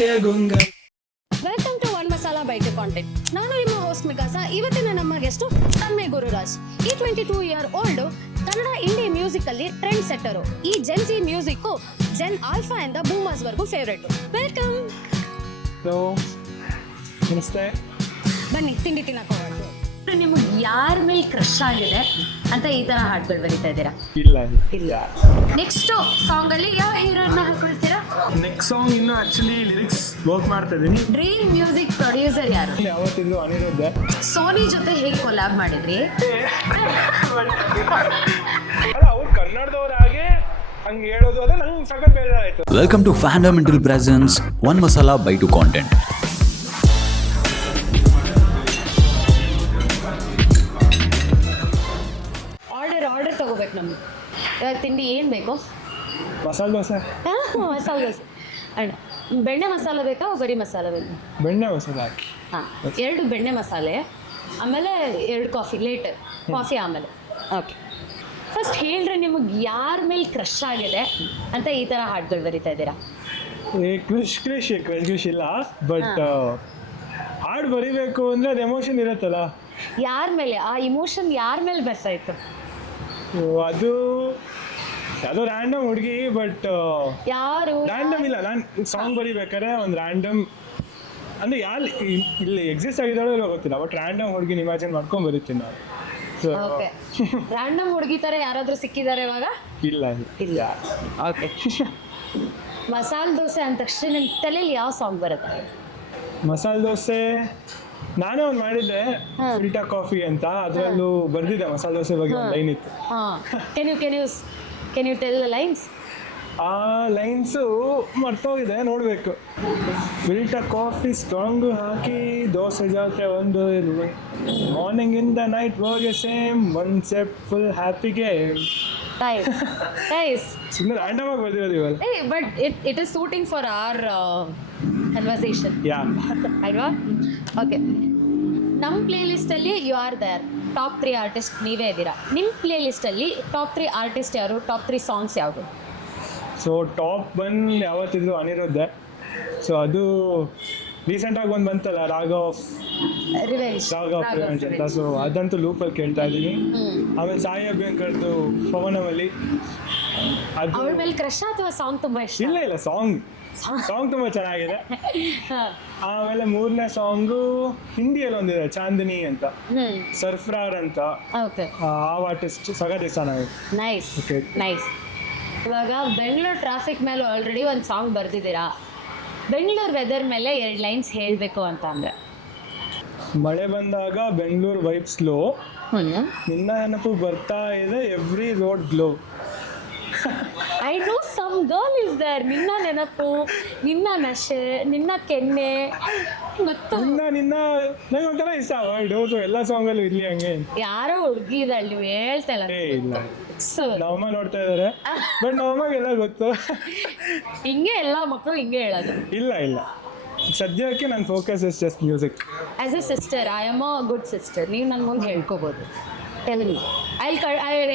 ನಶೆಗುಂಗ. Welcome to one masala bite content. ನಾನು ನಿಮ್ಮ host ಮಿಕಾಸ. ಇವತ್ತಿನ ನಮ್ಮ ಗೆಸ್ಟು ತನ್ಮಯ್ ಗುರುರಾಜ್. ಈ 22 year old Kannada indie music ಅಲ್ಲಿ ಟ್ರೆಂಡ್ ಸೆಟ್ಟರು. ಈ Gen Z music Gen Alpha ಇಂದ ಬೂಮರ್ಸ್ ವರ್ಗೂ ಫೇವ್ರೇಟ್. ವೆಲ್ಕಮ್. ನಮಸ್ತೆ. ಬನ್ನಿ ತಿಂಡಿ ತಿನ್ನಕ್ಕೆ ಹೋಗೋಣ. ನಿಮಗೆ ಯಾರ ಮೇಲೆ ಕ್ರಶ್ ಆಗಿದೆ ಅಂತ ಈ ತರ ಹಾಡ್ಗಳು ಬರೀತಾ ಇದ್ದೀರಾ? ಇಲ್ಲ. ನೆಕ್ಸ್ಟ್ ಸಾಂಗ್ ಅಲ್ಲಿ ಯಾವ ಹೀರೋನ ಹಾಕೊಳ್ತೀರಾ? ನೆಕ್ಸ್ಟ್ ಸಾಂಗ್ ಇನ್ನು ಆಕ್ಚುಲಿ ಲಿರಿಕ್ಸ್ ವರ್ಕ್ ಮಾಡ್ತಾ ಇದೀನಿ. ಡ್ರೀಮ್ ಮ್ಯೂಸಿಕ್ ಪ್ರೊಡ್ಯೂಸರ್ ಯಾರು? ಯಾವತ್ತಿದ್ರು ಅನಿರುದ್ಧ. ಸೋನಿ ಜೊತೆ ಹೇಗೆ ಕೊಲಾಬ್ ಮಾಡಿದ್ರಿ? ಅಲ್ಲ, ಅವ್ರು ಕನ್ನಡದವ್ರಾಗೆ ಹಂಗೆ ಹೇಳೋದು ಅದೇ ನಂಗೆ ಸಖತ್ ಬೇಜಾರಾಯ್ತು. Welcome to Fundamental Presence One Masala by 2 Content. Order ತಗೋಬೇಕು ನಮ್ಗೆ. ಇವಾಗ ತಿಂಡಿ ಏನು ಬೇಕು? ಮಸಾಲೆ ದೋಸೆ. ಮಸಾಲೆ ದೋಸೆ ಅಣ್ಣ. ಬೆಣ್ಣೆ ಮಸಾಲೆ ಬೇಕಾ ಬರೀ ಮಸಾಲೆ ಬೇಕಾ? ಬೆಣ್ಣೆ ಮಸಾಲೆ ಹಾಕಿ. ಹಾಂ, 2 ಬೆಣ್ಣೆ ಮಸಾಲೆ, ಆಮೇಲೆ 2 ಕಾಫಿ ಲೇಟ್ ಕಾಫಿ ಆಮೇಲೆ. ಓಕೆ, ಫಸ್ಟ್ ಹೇಳ್ರಿ ನಿಮಗೆ ಯಾರ ಮೇಲೆ ಕ್ರಶ್ ಆಗಿದೆ ಅಂತ ಈ ಥರ ಹಾಡುಗಳು ಬರೀತಾ ಇದ್ದೀರಾ? ಕ್ರಿಶ್ ಇಲ್ಲ, ಬಟ್ ಹಾಡು ಬರಿಬೇಕು ಅಂದರೆ ಅದು ಎಮೋಷನ್ ಇರುತ್ತಲ್ಲ. ಯಾರ ಮೇಲೆ ಆ ಇಮೋಷನ್ ಯಾರ ಮೇಲೆ ಬರ್ತಾಯಿತ್ತು? ಅದು ಯಾವುದೋ ರ್ಯಾಂಡಮ್ ಹುಡುಗಿ, ಬಟ್ ಯಾರು? ರ್ಯಾಂಡಮ್ ಇಲ್ಲ. ನಾನು ಸಾಂಗ್ ಬರಿಬೇಕಾದ್ರೆ ಒಂದು ರ್ಯಾಂಡಮ್ ಅಂದರೆ ಯಾರು ಇಲ್ಲಿ ಎಕ್ಸಿಸ್ಟ್ ಆಗಿದ್ದಾಳೋ ಇಲ್ಲ ಗೊತ್ತಿಲ್ಲ, ಬಟ್ ರ್ಯಾಂಡಮ್ ಹುಡುಗಿನ ಇಮ್ಯಾಜಿನ್ ಮಾಡ್ಕೊಂಡು ಬರೀತೀನಿ ನಾನು. ಓಕೆ, ರ್ಯಾಂಡಮ್ ಹುಡುಗಿ ಥರ ಯಾರಾದರೂ ಸಿಕ್ಕಿದ್ದಾರೆ ಇವಾಗ? ಇಲ್ಲ ಇಲ್ಲ. ಓಕೆ, ಮಸಾಲೆ ದೋಸೆ ಅಂದ ತಕ್ಷಣ ನಿಮ್ಮ ತಲೆಯಲ್ಲಿ ಯಾವ ಸಾಂಗ್ ಬರುತ್ತೆ? ಮಸಾಲೆ ದೋಸೆ ನಾನೇ ಒಂದು ಮಾಡಿದ್ದೆ, ಫಿಲ್ಟರ್ ಕಾಫಿ ಅಂತ. ಅದರಲ್ಲೂ ಬರ್ದಿದ್ದೆ ಮಸಾಲೆ ದೋಸೆ ಬಗ್ಗೆ ಒಂದು ಲೈನ್ ಇತ್ತು. ಹಾಂ, can you tell the lines? ಆ ಲೈನ್ಸು ಮರ್ತೋಗಿದೆ, ನೋಡಬೇಕು. ಫಿಲ್ಟರ್ ಕಾಫಿ ಸ್ಟ್ರಾಂಗು ಹಾಕಿ ದೋಸೆ ಜಾತ್ರೆ ಒಂದು ಇರುವೆ, ಮಾರ್ನಿಂಗ್ ಇನ್ ದ ನೈಟ್ ಹೋಗಿ same one sip full happy game. Nice. ಸುಮ್ಮನೆ ರ್ಯಾಂಡಮ್ ಆಗಿ ಬರ್ದಿರೋದು ಇವಾಗ. But it is suiting for our conversation. Yeah, ಅಲ್ವಾ? ಓಕೆ, ನಮ್ಮ ಪ್ಲೇಲಿಸ್ಟಲ್ಲಿ you are there. Top 3 artist ನೀವೇ ಇದ್ದೀರಾ. ನಿಮ್ಮ ಪ್ಲೇಲಿಸ್ಟಲ್ಲಿ ಟಾಪ್ 3 ಆರ್ಟಿಸ್ಟ್ ಯಾರು? ಟಾಪ್ 3 ಸಾಂಗ್ಸ್ ಯಾವುದು? So top 1 ಯಾವತ್ತಿದ್ರು Aniruddha. ಸೊ ಅದು ರೀಸೆಂಟಾಗಿ ಒಂದು ಬಂತಲ್ಲ, ರಾಗ ಆಫ್ ರಿವೆಂಜ್ ಅಂತ. ಸೊ ಅದಂತೂ ಲೂಪಲ್ಲಿ ಕೇಳ್ತಾ ಇದ್ದೀನಿ. ಆಮೇಲೆ ಸಾಯಿ ಅಭ್ಯಂಕರ್ದು ಪವನವಲ್ಲಿ. ಅದು ಅವಳ ಮೇಲೆ ಕ್ರಶ್ ಅಥವಾ ಸಾಂಗ್ ತುಂಬ ಇಷ್ಟ? ಇಲ್ಲ, ಸಾಂಗ್ ತುಂಬ ಚೆನ್ನಾಗಿದೆ. ಆಮೇಲೆ 3ನೇ ಸಾಂಗು ಹಿಂದಿಯಲ್ಲಿ ಒಂದಿದೆ, ಚಾಂದಿನಿ ಅಂತ, ಸರ್ಫ್ರಾರ್ ಅಂತ. ಓಕೆ, ಆ ಆರ್ಟಿಸ್ಟ್ ಸಗತ್ ಇಷ್ಟ ನನಗೆ. Nice Okay. ನೈಸ್. ಇವಾಗ ಬೆಂಗಳೂರು ಟ್ರಾಫಿಕ್ ಮೇಲೆ ಆಲ್ರೆಡಿ ಒಂದು ಸಾಂಗ್ ಬರೆದಿದ್ದೀರಾ. ಬೆಂಗಳೂರು ವೆದರ್ ಮೇಲೆ 2 ಲೈನ್ಸ್ ಹೇಳಬೇಕು ಅಂತ ಅಂದರೆ? ಮಳೆ ಬಂದಾಗ ಬೆಂಗಳೂರು ವೈಬ್ ಸ್ಲೋ, ನಿನ್ನ ನೆನಪು ಬರ್ತಾ ಇದೆ every road glow. I know some girl is there. ನಿನ್ನ ನೆನಪು, ನಿನ್ನ ನಶೆ, ನಿನ್ನ ಕೆನ್ನೆ ಗೊತ್ತು. ನಿನ್ನ ನಂಗೆ ಒಂಥರ ಇಷ್ಟ ವರ್ಡ್. ಎಲ್ಲ ಸಾಂಗಲ್ಲೂ ಇರಲಿ ಹಂಗೆ. ಯಾರೋ ಹುಡುಗಿ ಇದ್ದಾಳೆ, ನೀವು ಹೇಳ್ತಾ ಇಲ್ಲ. ಇಲ್ಲ, ಸೊ ನಮ್ಮಮ್ಮ ನೋಡ್ತಾ ಇದ್ದಾರೆ, ಬಟ್ ನಮ್ಮಮ್ಮಗೆ ಗೊತ್ತು. ಹಿಂಗೆ ಎಲ್ಲ ಮಕ್ಕಳು ಹಿಂಗೆ ಹೇಳೋದು. ಇಲ್ಲ, ಸದ್ಯಕ್ಕೆ ನನ್ನ focus is just music. As A sister I am a good sister. ನೀವು ನನ್ನ ಮುಂದೆ ಹೇಳ್ಕೋಬೋದು. ಟೆಲ್ ಮಿ, ಐ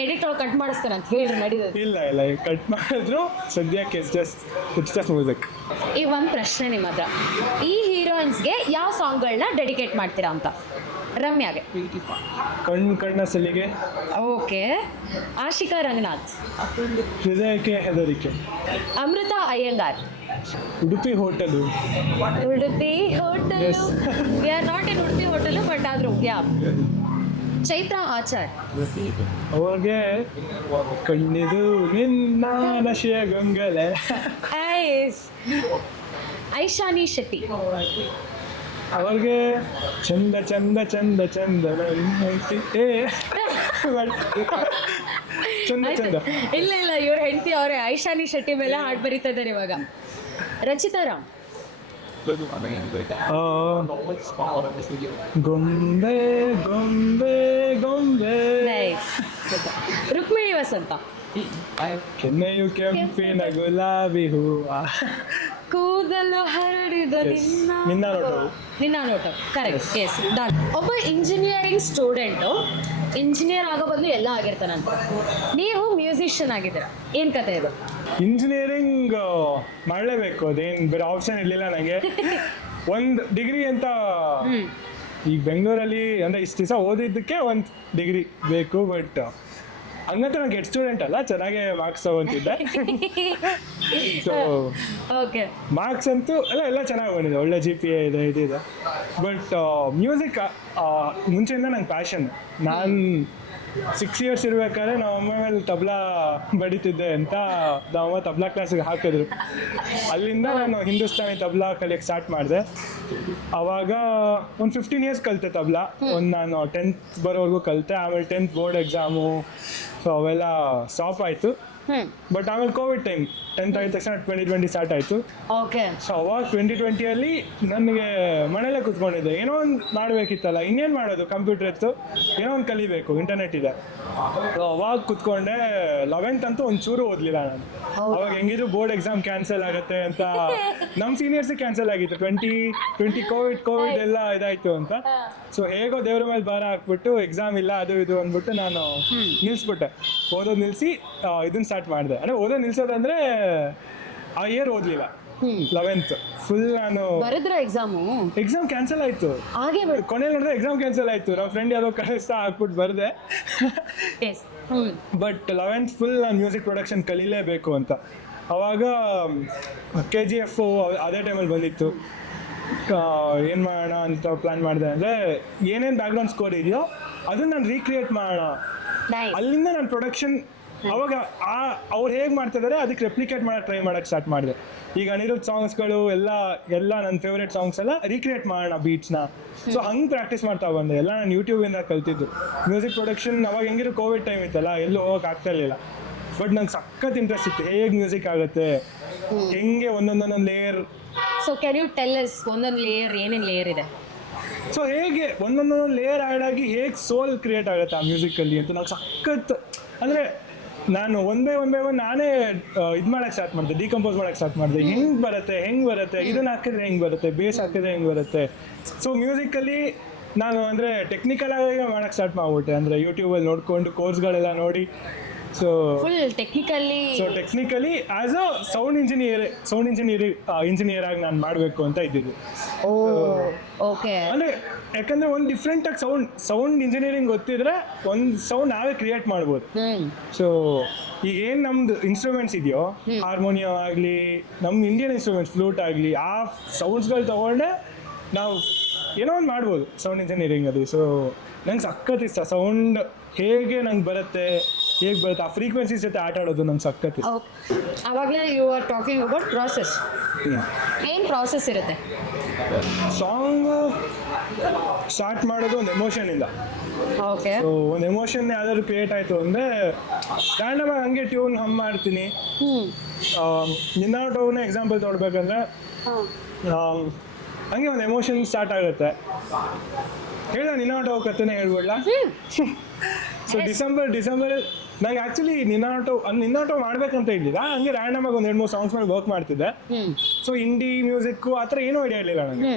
ಎಡಿಟ್ ಒಳಗೆ ಕಟ್ ಮಾಡಿಸ್ತೇನೆ ಅಂತ ಹೇಳಿ ನಡೀತದೆ. ಇಲ್ಲ ಕಟ್ ಮಾಡಿದ್ರು ಸದ್ಯಕ್ಕೆ ಇಟ್ಸ್ ಜಸ್ಟ್ ಮ್ಯೂಸಿಕ್. ಈಗ ಒಂದು ಪ್ರಶ್ನೆ ನಿಮ್ಮ ಹತ್ರ. ಈ ಹೀರೋಯಿನ್ಸ್ಗೆ ಯಾವ ಸಾಂಗ್ಗಳನ್ನ ಡೆಡಿಕೇಟ್ ಮಾಡ್ತೀರಾ ಅಂತ? ರಮ್ಯಾಗೆ ಕಣ್ಣ ಸಲಿಗೆ. ಓಕೆ. ಆಶಿಕಾ ರಂಗನಾಥ್. ಹೃದಯಕ್ಕೆ ಹೆದರಿಕೆ. Amrutha Iyengar. Udupi hotel. Udupi hotel. Yes. We are not in Udupi hotel, but ಆದರೂ ಯಾ. ಚೈತ್ರ ಆಚಾರ್. ಅವ್ರಿಗೆ ಕಣ್ಣಿದು ನಿನ್ನ ನಶೆಯ ಗಂಗಲೆ. ಐಸ್. ಐಶಾನಿ ಶೆಟ್ಟಿ. ಅವ್ರಿಗೆ ಚಂದ ಚಂದ ಚಂದ ಚಂದ ಚಂದ. ಇಲ್ಲ ಇವ್ರ ಹೆಂಡತಿ ಅವರೇ ಐಶಾನಿ ಶೆಟ್ಟಿ ಮೇಲೆ ಹಾಡು ಬರೀತಾ ಇದ್ದಾರೆ ಇವಾಗ. ರಚಿತಾ ರಾಮ್. ಗೊಂಬೆ ಗೊಂಬೆ ಗೊಂಬೆ. ನೈಸ್. ರುಕ್ಮಿಣಿ ವಸಂತ. ಕೆನ್ನೆಯು ಕೆಂಪಿನ ಗುಲಾಬಿ ಹೂವ. ಕೂದಲು ಹರಡಿದ ನಿನ್ನ ನೋಟ. ಕರೆಕ್ಟ್. Yes, done. ಒಬ್ಬ ಇಂಜಿನಿಯರಿಂಗ್ ಸ್ಟೂಡೆಂಟು ಇಂಜಿನಿಯರ್ ಆಗೋ ಬದಲು ಎಲ್ಲ ಆಗಿರ್ತಾನಂತ. ನೀವು ಮ್ಯೂಸಿಷಿಯನ್ ಆಗಿದ್ದೀರಾ, ಏನ್ ಕತೆ ಇದು? ಇಂಜಿನಿಯರಿಂಗ್ ಮಾಡಲೇಬೇಕು, ಅದೇನು ಬೇರೆ ಆಪ್ಷನ್ ಇರಲಿಲ್ಲ ನನಗೆ. ಒಂದು ಡಿಗ್ರಿ ಅಂತ ಈಗ ಬೆಂಗಳೂರಲ್ಲಿ ಅಂದರೆ ಇಷ್ಟು ದಿವಸ ಓದಿದ್ದಕ್ಕೆ ಒಂದು ಡಿಗ್ರಿ ಬೇಕು. ಬಟ್ ಹಂಗಂತ ನಾನು ಗೆಟ್ ಸ್ಟೂಡೆಂಟ್ ಅಲ್ಲ, ಚೆನ್ನಾಗೆ ಮಾರ್ಕ್ಸ್ ತಗೊಂತಿದ್ದೆ. So okay. ಮಾರ್ಕ್ಸ್ ಅಂತೂ ಎಲ್ಲ ಚೆನ್ನಾಗಿ ಬಂದಿದೆ, ಒಳ್ಳೆ GPA ಇದೆ, ಇದಿದೆ. ಬಟ್ ಮ್ಯೂಸಿಕ್ ಮುಂಚೆಯಿಂದ ನಂಗೆ ಪ್ಯಾಷನ್. ನಾನು 6 years ಇರ್ಬೇಕಾದ್ರೆ ನಮ್ಮ ಅಮ್ಮ ಮೇಲೆ ತಬ್ಲಾ ಬಡಿತಿದ್ದೆ ಅಂತ ನಮ್ಮಮ್ಮ ತಬ್ಲಾ ಕ್ಲಾಸಿಗೆ ಹಾಕಿದ್ರು. ಅಲ್ಲಿಂದ ನಾನು ಹಿಂದೂಸ್ತಾನಿ ತಬ್ಲಾ ಕಲಿಯಕ್ಕೆ ಸ್ಟಾರ್ಟ್ ಮಾಡಿದೆ. ಆವಾಗ ಒಂದು 15 years ಕಲಿತೆ ತಬ್ಲಾ. ನಾನು 10th ಬರೋವರೆಗೂ ಕಲಿತೆ. ಆಮೇಲೆ 10th ಬೋರ್ಡ್ ಎಕ್ಸಾಮು, ಸೊ ಅವೆಲ್ಲ ಸ್ಟಾಪ್ ಆಯಿತು. ಬಟ್ ಆಮೇಲೆ ಕೋವಿಡ್ ಟೈಮ್, 10th ಆದ ತಕ್ಷಣ 2020 ಸ್ಟಾರ್ಟ್ ಆಯಿತು. ಓಕೆ. ಸೊ ಅವಾಗ 2020 ನನಗೆ ಮನೇಲೇ ಕೂತ್ಕೊಂಡಿದ್ದೆ, ಏನೋ ಒಂದು ಮಾಡಬೇಕಿತ್ತಲ್ಲ, ಇನ್ನೇನು ಮಾಡೋದು, ಕಂಪ್ಯೂಟರ್ ಇತ್ತು, ಏನೋ ಒಂದು ಕಲಿಬೇಕು, ಇಂಟರ್ನೆಟ್ ಇದೆ. ಸೊ ಅವಾಗ ಕೂತ್ಕೊಂಡೆ. 11th ಅಂತೂ ಒಂಚೂರು ಓದಲಿಲ್ಲ ನಾನು. ಅವಾಗ ಹೆಂಗಿದ್ರು ಬೋರ್ಡ್ ಎಕ್ಸಾಮ್ ಕ್ಯಾನ್ಸಲ್ ಆಗುತ್ತೆ ಅಂತ ನಮ್ಮ ಸೀನಿಯರ್ಸಿಗೆ ಕ್ಯಾನ್ಸಲ್ ಆಗಿತ್ತು. 2020 ಕೋವಿಡ್ ಎಲ್ಲ ಇದಾಯಿತು ಅಂತ. ಸೊ ಹೇಗೋ ದೇವ್ರ ಮೇಲೆ ಭಾರ ಹಾಕ್ಬಿಟ್ಟು ಎಕ್ಸಾಮ್ ಇಲ್ಲ ಅದು ಇದು ಅಂದ್ಬಿಟ್ಟು ನಾನು ನಿಲ್ಲಿಸ್ಬಿಟ್ಟೆ. ಓದೋದು ನಿಲ್ಲಿಸಿ ಇದನ್ನ ಸ್ಟಾರ್ಟ್ ಮಾಡಿದೆ. ಅಂದರೆ ಓದೋದು ನಿಲ್ಸೋದಂದ್ರೆ ಆ ಇಯರ್ ಓದಲಿಲ್ಲ. 11th ಫುಲ್ ನಾನು ಬರೆದ್ರ ಎಕ್ಸಾಮ್ ಕ್ಯಾನ್ಸಲ್ ಆಯಿತು. ಹಾಗೆ ಕೊನೆಯಲ್ಲಿ ನೋಡಿದ್ರೆ ಎಕ್ಸಾಮ್ ಕ್ಯಾನ್ಸಲ್ ಆಯಿತು. ನಮ್ಮ ಫ್ರೆಂಡ್ ಯಾವುದೋ ಕಳಿಸ್ತಾ ಹಾಕ್ಬಿಟ್ಟು ಬರೆದೆ. ಬಟ್ 11th ಫುಲ್ ನಾನು ಮ್ಯೂಸಿಕ್ ಪ್ರೊಡಕ್ಷನ್ ಕಲೀಲೇಬೇಕು ಅಂತ. ಅವಾಗ KGF ಅದೇ ಟೈಮಲ್ಲಿ ಬಂದಿತ್ತು. ಏನು ಮಾಡೋಣ ಅಂತ ಪ್ಲ್ಯಾನ್ ಮಾಡಿದೆ ಅಂದರೆ ಏನೇನು ಬ್ಯಾಕ್ಗ್ರೌಂಡ್ ಸ್ಕೋರ್ ಇದೆಯೋ ಅದನ್ನು ನಾನು ರೀಕ್ರಿಯೇಟ್ ಮಾಡೋಣ. ಅಲ್ಲಿಂದ ನಾನು ಪ್ರೊಡಕ್ಷನ್ ಅವಾಗ ಅವ್ರು ಹೇಗೆ ಮಾಡ್ತಿದ್ದಾರೆ ಅದಕ್ಕೆ ರೆಪ್ಲಿಕೇಟ್ ಮಾಡೋಕ್ಕೆ ಟ್ರೈ ಮಾಡೋಕ್ಕೆ ಸ್ಟಾರ್ಟ್ ಮಾಡಿದೆ. ಈಗ ಅನಿರುದ್ಧ್ ಸಾಂಗ್ಸ್ಗಳು ಎಲ್ಲ ನನ್ನ ಫೇವ್ರೇಟ್ ಸಾಂಗ್ಸ್ ಎಲ್ಲ ರೀಕ್ರಿಯೇಟ್ ಮಾಡೋಣ ಬೀಟ್ಸ್ನ. ಸೊ ಹಂಗೆ ಪ್ರಾಕ್ಟೀಸ್ ಮಾಡ್ತಾ ಬಂದೆ. ಎಲ್ಲ ನಾನು ಯೂಟ್ಯೂಬಿಂದ ಕಲ್ತಿದ್ದು. ಮ್ಯೂಸಿಕ್ ಪ್ರೊಡಕ್ಷನ್ ಅವಾಗ ಹೆಂಗಿರೋ ಕೋವಿಡ್ ಟೈಮ್ ಇತ್ತಲ್ಲ, ಎಲ್ಲೂ ಹೋಗೋಕೆ ಆಗ್ತಾ ಇರಲಿಲ್ಲ. ಬಟ್ ನಂಗೆ ಸಖತ್ ಇಂಟ್ರೆಸ್ಟ್ ಇತ್ತು, ಹೇಗೆ ಮ್ಯೂಸಿಕ್ ಆಗುತ್ತೆ, ಹೆಂಗೆ ಒಂದೊಂದೊಂದೊಂದು layer. So can you tell us ಒಂದೊಂದು ಲೇಯರ್ ಏನೇನು ಲೇಯರ್ ಇದೆ? ಸೊ ಹೇಗೆ ಒಂದೊಂದೊಂದು ಲೇಯರ್ ಆ್ಯಡ್ ಆಗಿ ಹೇಗೆ ಸೋಲ್ ಕ್ರಿಯೇಟ್ ಆಗುತ್ತೆ ಆ ಮ್ಯೂಸಿಕಲ್ಲಿ ಅಂತ ನಾವು ಸಖತ್. ಅಂದರೆ ನಾನು ಒನ್ ಬೈ ಒನ್ ನಾನೇ ಇದು ಮಾಡೋಕ್ಕೆ ಸ್ಟಾರ್ಟ್ ಮಾಡಿದೆ, ಡಿಕಂಪೋಸ್ ಮಾಡೋಕ್ಕೆ ಸ್ಟಾರ್ಟ್ ಮಾಡಿದೆ. ಹೆಂಗೆ ಬರುತ್ತೆ, ಇದನ್ನು ಹಾಕಿದ್ರೆ ಹೆಂಗೆ ಬರುತ್ತೆ, ಬೇಸ್ ಹಾಕಿದ್ರೆ ಹೆಂಗೆ ಬರುತ್ತೆ. ಸೊ ಮ್ಯೂಸಿಕಲ್ಲಿ ನಾನು ಅಂದರೆ ಟೆಕ್ನಿಕಲ್ ಆಗಿ ಮಾಡೋಕ್ಕೆ ಸ್ಟಾರ್ಟ್ ಮಾಡಿಬಿಟ್ಟೆ. ಅಂದರೆ ಯೂಟ್ಯೂಬಲ್ಲಿ ನೋಡಿಕೊಂಡು ಕೋರ್ಸ್ಗಳೆಲ್ಲ ನೋಡಿ. So full technically as a sound engineer ಆಗಿ ನಾನು ಮಾಡಬೇಕು ಅಂತ ಇದ್ದಿದ್ದು. ಓಕೆ. ಅಂದರೆ ಯಾಕಂದರೆ ಒಂದು ಡಿಫ್ರೆಂಟಾಗಿ ಸೌಂಡ್ ಇಂಜಿನಿಯರಿಂಗ್ ಗೊತ್ತಿದ್ರೆ ಒಂದು ಸೌಂಡ್ ನಾವೇ ಕ್ರಿಯೇಟ್ ಮಾಡ್ಬೋದು. ಸೊ ಈಗ ಏನು ನಮ್ದು ಇನ್ಸ್ಟ್ರೂಮೆಂಟ್ಸ್ ಇದೆಯೋ, ಹಾರ್ಮೋನಿಯಂ ಆಗಲಿ, ನಮ್ಮ ಇಂಡಿಯನ್ ಇನ್ಸ್ಟ್ರೂಮೆಂಟ್ಸ್ ಫ್ಲೂಟ್ ಆಗಲಿ, ಆ ಸೌಂಡ್ಸ್ಗಳು ತೊಗೊಂಡೆ ನಾವು ಏನೋ ಒಂದು ಮಾಡ್ಬೋದು ಸೌಂಡ್ ಇಂಜಿನಿಯರಿಂಗ್ ಅದು. ಸೊ ನಂಗೆ ಸಖತ್ ಇಷ್ಟ ಸೌಂಡ್ ಹೇಗೆ ನಂಗೆ ಬರುತ್ತೆ, ಆ ಫ್ರೀಕ್ವೆನ್ಸೀಸ್ ಜೊತೆ ಆಟ ಆಡೋದು ನಂಗೆ ಸಖತ್ ಇಷ್ಟ. ಆವಾಗಲೇ you are talking about process. ಏನು ಪ್ರಾಸೆಸ್ ಇರುತ್ತೆ? ಸಾಂಗ್ ಸ್ಟಾರ್ಟ್ ಮಾಡೋದು ಒಂದು ಎಮೋಷನಿಂದ. ಓಕೆ. ಸೊ ಒಂದು ಎಮೋಷನ್ ಯಾವ್ದಾದ್ರು ಕ್ರಿಯೇಟ್ ಆಯಿತು ಅಂದರೆ ರ್ಯಾಂಡಮ್ ಆಗಿ ಹಂಗೆ ಟ್ಯೂನ್ ಹಮ್ ಮಾಡ್ತೀನಿ. ನಿನ್ನಾಟೋವನ್ನ ಎಕ್ಸಾಂಪಲ್ ತೊಗೊಳ್ಬೇಕಂದ್ರೆ ಹಂಗೆ ಒಂದು ಎಮೋಷನ್ ಸ್ಟಾರ್ಟ್ ಆಗುತ್ತೆ. ಹೇಳ ನಿನ್ನಾಟೋ ಕಥೆನೇ ಹೇಳ್ಬಿಡ್ಲ. ಸೊ ಡಿಸೆಂಬರ್ ನಂಗೆ ಆ್ಯಕ್ಚುಲಿ ನಿನ್ನಾಟೋ ಮಾಡ್ಬೇಕಂತ ಇರಲಿಲ್ಲ. ಹಂಗೆ ರ್ಯಾಂಡಮ್ ಆಗಿ ಒಂದು 2-3 ಸಾಂಗ್ಸ್ ಮೇಲೆ ವರ್ಕ್ ಮಾಡ್ತಿದ್ದೆ. ಸೊ ಹಿಂದಿ ಮ್ಯೂಸಿಕ್ಕು ಆ ಥರ ಏನೂ ಐಡಿಯಾ ಇರಲಿಲ್ಲ ನನಗೆ.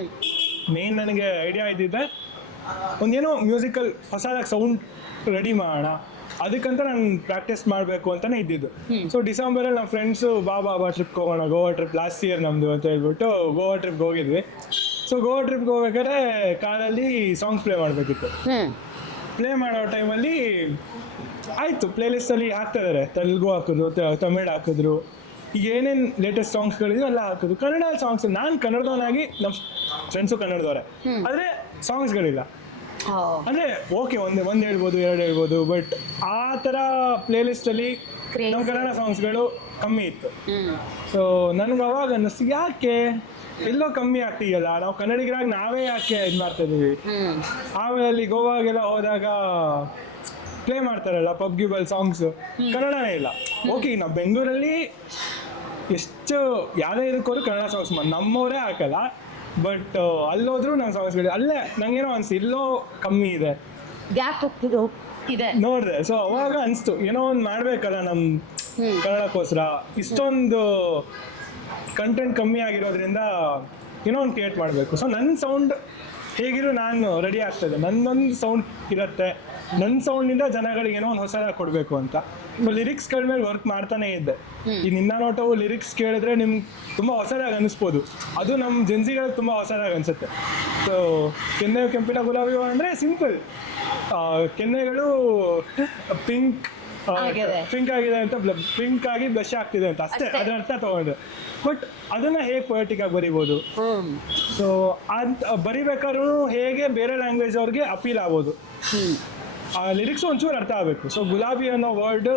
ಮೇನ್ ನನಗೆ ಐಡಿಯಾ ಇದ್ದಿದ್ದೆ ಒಂದೇನೋ ಮ್ಯೂಸಿಕಲ್ ಹೊಸದಾಗಿ ಸೌಂಡ್ ರೆಡಿ ಮಾಡೋಣ, ಅದಕ್ಕಂತ ನಾನು ಪ್ರಾಕ್ಟೀಸ್ ಮಾಡಬೇಕು ಅಂತಲೇ ಇದ್ದಿದ್ದು. ಸೊ ಡಿಸೆಂಬರಲ್ಲಿ ನಮ್ಮ ಫ್ರೆಂಡ್ಸು ಬಾಬಾ ಟ್ರಿಪ್ಗೆ ಹೋಗೋಣ, ಗೋವಾ ಟ್ರಿಪ್ ಲಾಸ್ಟ್ ಇಯರ್ ನಮ್ಮದು ಅಂತ ಹೇಳ್ಬಿಟ್ಟು ಗೋವಾ ಟ್ರಿಪ್ಗೆ ಹೋಗಿದ್ವಿ. ಸೊ ಗೋವಾ ಟ್ರಿಪ್ಗೆ ಹೋಗ್ಬೇಕಾದ್ರೆ ಕಾರಲ್ಲಿ ಸಾಂಗ್ಸ್ ಪ್ಲೇ ಮಾಡಬೇಕಿತ್ತು. ಪ್ಲೇ ಮಾಡೋ ಟೈಮಲ್ಲಿ ಆಯಿತು, ಪ್ಲೇಲಿಸ್ಟಲ್ಲಿ ಹಾಕ್ತಾಯಿದ್ದಾರೆ, ತೆಲುಗು ಹಾಕಿದ್ರು, ತಮಿಳು ಹಾಕಿದ್ರು, ಈಗ ಏನೇನು ಲೇಟೆಸ್ಟ್ ಸಾಂಗ್ಸ್ಗಳಿದೆ ಎಲ್ಲ ಹಾಕಿದ್ರು. ಕನ್ನಡ ಸಾಂಗ್ಸ್, ನಾನು ಕನ್ನಡದವನಾಗಿ ನಮ್ಮ ಫ್ರೆಂಡ್ಸು ಕನ್ನಡದವರೇ, ಆದರೆ ಸಾಂಗ್ಸ್ಗಳಿಲ್ಲ. ಅಂದರೆ ಓಕೆ ಒಂದು ಹೇಳ್ಬೋದು, 2 ಹೇಳ್ಬೋದು, ಬಟ್ ಆ ಥರ ಪ್ಲೇಲಿಸ್ಟಲ್ಲಿ ನಮ್ಮ ಕನ್ನಡ ಸಾಂಗ್ಸ್ಗಳು ಕಮ್ಮಿ ಇತ್ತು. ಸೊ ನನಗೆ ಅವಾಗ ಅನ್ನಿಸ್ತು, ಯಾಕೆ ಎಲ್ಲೋ ಕಮ್ಮಿ ಆಗ್ತೀಯಲ್ಲ, ನಾವು ಕನ್ನಡಿಗರಾಗಿ ನಾವೇ ಯಾಕೆ ಇದು ಮಾಡ್ತಾಯಿದ್ದೀವಿ. ಆಮೇಲೆ ಅಲ್ಲಿ ಗೋವಾಗೆಲ್ಲ ಹೋದಾಗ ಪ್ಲೇ ಮಾಡ್ತಾರಲ್ಲ ಪಬ್ಗಿಬಲ್ ಸಾಂಗ್ಸು, ಕನ್ನಡನೇ ಇಲ್ಲ. ಓಕೆ, ನಾವು ಬೆಂಗಳೂರಲ್ಲಿ ಎಷ್ಟು ಯಾವುದೇ ಇದಕ್ಕೋದ್ರು ಕನ್ನಡ ಸಾಂಗ್ಸ್ ನಮ್ಮವರೇ ಹಾಕಲ್ಲ. ಬಟ್ ಅಲ್ಲೋದ್ರೂ ನನ್ನ ಸಾಂಗ್ಸ್ಗಳು ಅಲ್ಲೇ ನಂಗೇನೋ ಅನಿಸ್ತು ಎಲ್ಲೋ ಕಮ್ಮಿ ಇದೆ, ಗ್ಯಾಪ್ ಇದೆ ನೋಡಿದೆ. ಸೊ ಅವಾಗ ಅನಿಸ್ತು ಏನೋ ಒಂದು ಮಾಡಬೇಕಲ್ಲ ನಮ್ಮ ಕನ್ನಡಕ್ಕೋಸ್ಕರ. ಇಷ್ಟೊಂದು ಕಂಟೆಂಟ್ ಕಮ್ಮಿ ಆಗಿರೋದ್ರಿಂದ ಏನೋ ಒಂದು ಕ್ರಿಯೇಟ್ ಮಾಡಬೇಕು. ಸೊ ನನ್ನ ಸೌಂಡ್ ಹೇಗಿರೋ ನಾನು ರೆಡಿ ಆಗ್ತಾಯಿದ್ದೆ, ನನ್ನೊಂದು ಸೌಂಡ್ ಇರುತ್ತೆ, ನನ್ನ ಸೌಂಡಿಂದ ಜನಗಳಿಗೆ ಏನೋ ಒಂದು ಹೊಸದಾಗಿ ಕೊಡಬೇಕು ಅಂತ ಲಿರಿಕ್ಸ್ಗಳ ಮೇಲೆ ವರ್ಕ್ ಮಾಡ್ತಾನೆ ಇದ್ದೆ. ಈ ನಿನ್ನ ನೋಟವು ಲಿರಿಕ್ಸ್ ಕೇಳಿದ್ರೆ ನಿಮ್ಗೆ ತುಂಬ ಹೊಸದಾಗಿ ಅನಿಸ್ಬೋದು, ಅದು ನಮ್ಮ ಜೆನ್ಸಿಗಳಿಗೆ ತುಂಬ ಹೊಸದಾಗಿ ಅನಿಸುತ್ತೆ. ಸೊ ಕೆನ್ನೆ ಕೆಂಪಿನ ಗುಲಾಬಿ ಅಂದರೆ ಸಿಂಪಲ್, ಕೆನ್ನೆಗಳು ಪಿಂಕ್ ಪಿಂಕ್ ಆಗಿದೆ ಅಂತ ಪಿಂಕ್ ಆಗಿ ಬ್ಲಶ್ ಆಗ್ತಿದೆ ಅಂತ ಅಷ್ಟೇ, ಅದರ ಅರ್ಥ ತಗೊಂಡ್ರೆ. ಬಟ್ ಅದನ್ನ ಹೇಗೆ ಪೊಯೆಟಿಕ್ ಆಗಿ ಬರಿಬೋದು, ಸೊ ಅದು ಬರಿಬೇಕಾದ್ರೂ ಹೇಗೆ ಬೇರೆ ಲ್ಯಾಂಗ್ವೇಜ್ ಅವ್ರಿಗೆ ಅಪೀಲ್ ಆಗ್ಬೋದು, ಆ ಲಿರಿಕ್ಸ್ ಒಂಚೂರು ಅರ್ಥ ಆಗಬೇಕು. ಸೊ ಗುಲಾಬಿ ಅನ್ನೋ ವರ್ಡ್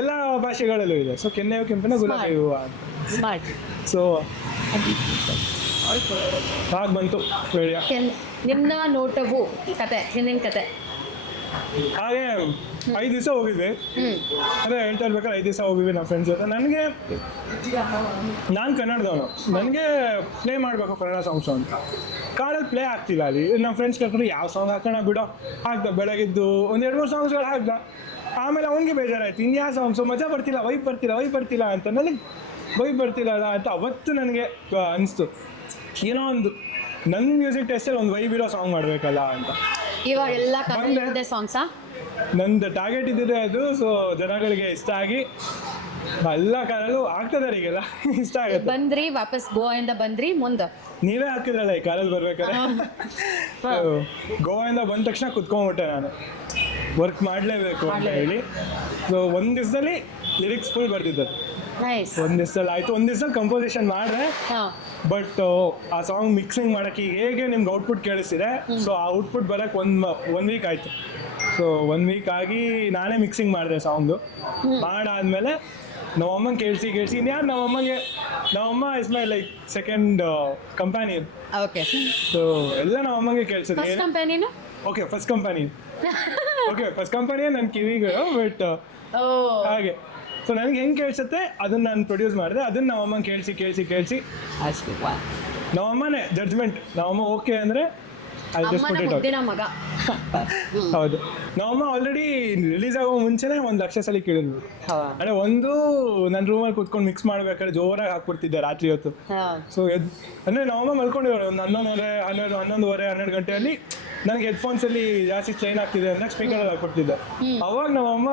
ಎಲ್ಲ ಭಾಷೆಗಳಲ್ಲೂ ಇದೆ. ಸೊ ಕೆನ್ನೆಯು ಕೆಂಪಿನ ಗುಲಾಬಿ ಹೂವು ಅಂತ. ಸ್ಮಾರ್ಟ್. ಸೊ ಹಾಗೆ ಬಂತು ರೇಡಿಯೋ. ನಿನ್ನ ನೋಟವು ಕತೆ, ಹಿಂದಿನ ಕತೆ. ಹಾಗೆ 5 ದಿವಸ ಹೋಗಿದ್ವಿ, ಅದೇ ಹೇಳ್ತಾ ಇರ್ಬೇಕಾದ್ರೆ 5 ದಿವಸ ಹೋಗಿದ್ವಿ ನಮ್ಮ ಫ್ರೆಂಡ್ಸ್ ಜೊತೆ. ನನಗೆ ನಾನು ಕನ್ನಡದವನು, ನನಗೆ ಪ್ಲೇ ಮಾಡಬೇಕು ಕನ್ನಡ ಸಾಂಗ್ಸು ಅಂತ. ಕಾರಲ್ಲಿ ಪ್ಲೇ ಆಗ್ತಿಲ್ಲ ಅಲ್ಲಿ. ನಮ್ಮ ಫ್ರೆಂಡ್ಸ್ ಕೇಳ್ಕೊಂಡು ಯಾವ ಸಾಂಗ್ ಹಾಕೋಣ ಬಿಡೋ, ಹಾಕ್ದ ಬೆಳಗಿದ್ದು ಒಂದು 2-3 ಸಾಂಗ್ಸ್ಗಳು ಹಾಕ್ದ. ಆಮೇಲೆ ಅವನಿಗೆ ಬೇಜಾರಾಯ್ತು, ಇನ್ಯಾವ ಸಾಂಗ್ಸು ಮಜಾ ಬರ್ತಿಲ್ಲ, ವೈಬ್ ಬರ್ತಿಲ್ಲ ಅಂತ. ನನಗೆ ವೈಬ್ ಬರ್ತಿಲ್ಲ ಅಂತ ಅವತ್ತು ನನಗೆ ಅನಿಸ್ತು, ಏನೋ ಒಂದು ನನ್ನ ಮ್ಯೂಸಿಕ್ ಟೆಸ್ಟಲ್ಲಿ ಒಂದು ವೈಬ್ ಇರೋ ಸಾಂಗ್ ಮಾಡಬೇಕಲ್ಲ ಅಂತ. ಇವಾಗ ಎಲ್ಲ ಕನ್ನಡ ಸಾಂಗ್ಸಾ? ನಂದು ಟಾರ್ಗೆಟ್ ಇದ್ದಿದೆ ಅದು. ಸೊ ಜನಗಳಿಗೆ ಇಷ್ಟ ಆಗಿ ಎಲ್ಲ ಕಾಲಲ್ಲೂ ಆಗ್ತದೆ, ಈಗೆಲ್ಲ ಇಷ್ಟ ಆಗುತ್ತೆ. ಬಂದ್ರಿ ವಾಪಸ್ ಗೋವಾದಿಂದ ಬಂದ್ರಿ, ಮುಂದೆ ನೀವೇ ಹಾಕಿದ್ರಲ್ಲ ಈ ಕಾಲಲ್ಲಿ ಬರ್ಬೇಕಾದ್ರೆ. ಗೋವಾದಿಂದ ಬಂದ ತಕ್ಷಣ ಕುತ್ಕೊಂಡ್ಬಿಟ್ಟೆ ನಾನು, ವರ್ಕ್ ಮಾಡಲೇಬೇಕು ಅಂತ ಹೇಳಿ. ಸೊ ಒಂದು ದಿವಸದಲ್ಲಿ ಲಿರಿಕ್ಸ್ ಫುಲ್ ಬರ್ತಿದ್ದೆ. ನೈಸ್. ಒಂದು ದಿವಸದಲ್ಲಿ ಆಯಿತು, ಒಂದು ದಿವಸದಲ್ಲಿ ಕಂಪೋಸಿಷನ್ ಮಾಡಿದೆ. ಬಟ್ ಆ ಸಾಂಗ್ ಮಿಕ್ಸಿಂಗ್ ಮಾಡೋಕ್ಕೆ ಹೇಗೆ ನಿಮ್ಗೆ ಔಟ್ಪುಟ್ ಕೇಳಿಸ್ತಿದೆ, ಸೊ ಆ ಔಟ್ಪುಟ್ ಬರೋಕ್ಕೆ ಒನ್ ವೀಕ್ ಆಯಿತು. ಸೊ 1 ವೀಕ್ ಆಗಿ ನಾನೇ ಮಿಕ್ಸಿಂಗ್ ಮಾಡಿದೆ ಸಾಂಗು. ಮಾಡಾದ್ಮೇಲೆ ನಮ್ಮಮ್ಮಂಗೆ ಕೇಳಿಸಿ ಇನ್ಯಾರು ನಮ್ಮಮ್ಮ is my like second company. Okay. So ಎಲ್ಲ ನಮ್ಮಮ್ಮಂಗೆ ಕೇಳಿಸಿದೆ. ಫಸ್ಟ್ ಕಂಪನಿನ? ಓಕೆ ಫಸ್ಟ್ ಕಂಪನಿ ನನ್ನ ಕಿವಿಗಳು. ಬಟ್ ಹಾಗೆ ಸೊ ನನಗೆ ಹೆಂಗೆ ಕೇಳಿಸುತ್ತೆ ಅದನ್ನು ನಾನು ಪ್ರೊಡ್ಯೂಸ್ ಮಾಡಿದೆ. ಅದನ್ನು ನಮ್ಮಮ್ಮಂಗೆ ಕೇಳಿಸಿ ನಮ್ಮಮ್ಮನೇ ಜಡ್ಜ್ಮೆಂಟ್. ನಮ್ಮಮ್ಮ ಓಕೆ ಅಂದರೆ ಮಗ. ಹೌದು, ನಮ್ಮಮ್ಮ ಆಲ್ರೆಡಿ ರಿಲೀಸ್ ಆಗೋ ಮುಂಚೆನೆ 1,00,000 ಸಲ ಕೇಳಿದ್ವಿ. ಅಂದರೆ ಒಂದು ನನ್ನ ರೂಮಲ್ಲಿ ಕೂತ್ಕೊಂಡು ಮಿಕ್ಸ್ ಮಾಡ್ಬೇಕಾದ್ರೆ ಜೋರಾಗಿ ಹಾಕ್ಬಿಡ್ತಿದ್ದೆ ರಾತ್ರಿ ಹೊತ್ತು. ಸೊ ಅಂದರೆ ನಮ್ಮಮ್ಮ ಮಲ್ಕೊಂಡಿರೋರು ಒಂದು 11:30 ಗಂಟೆಯಲ್ಲಿ ನನಗೆ ಹೆಡ್ಫೋನ್ಸಲ್ಲಿ ಜಾಸ್ತಿ ಚೈನ್ ಆಗ್ತಿದೆ ಅಂದಾಗ ಸ್ಪೀಕರಲ್ಲಿ ಹಾಕ್ಬಿಡ್ತಿದ್ದೆ. ಅವಾಗ ನಮ್ಮಮ್ಮ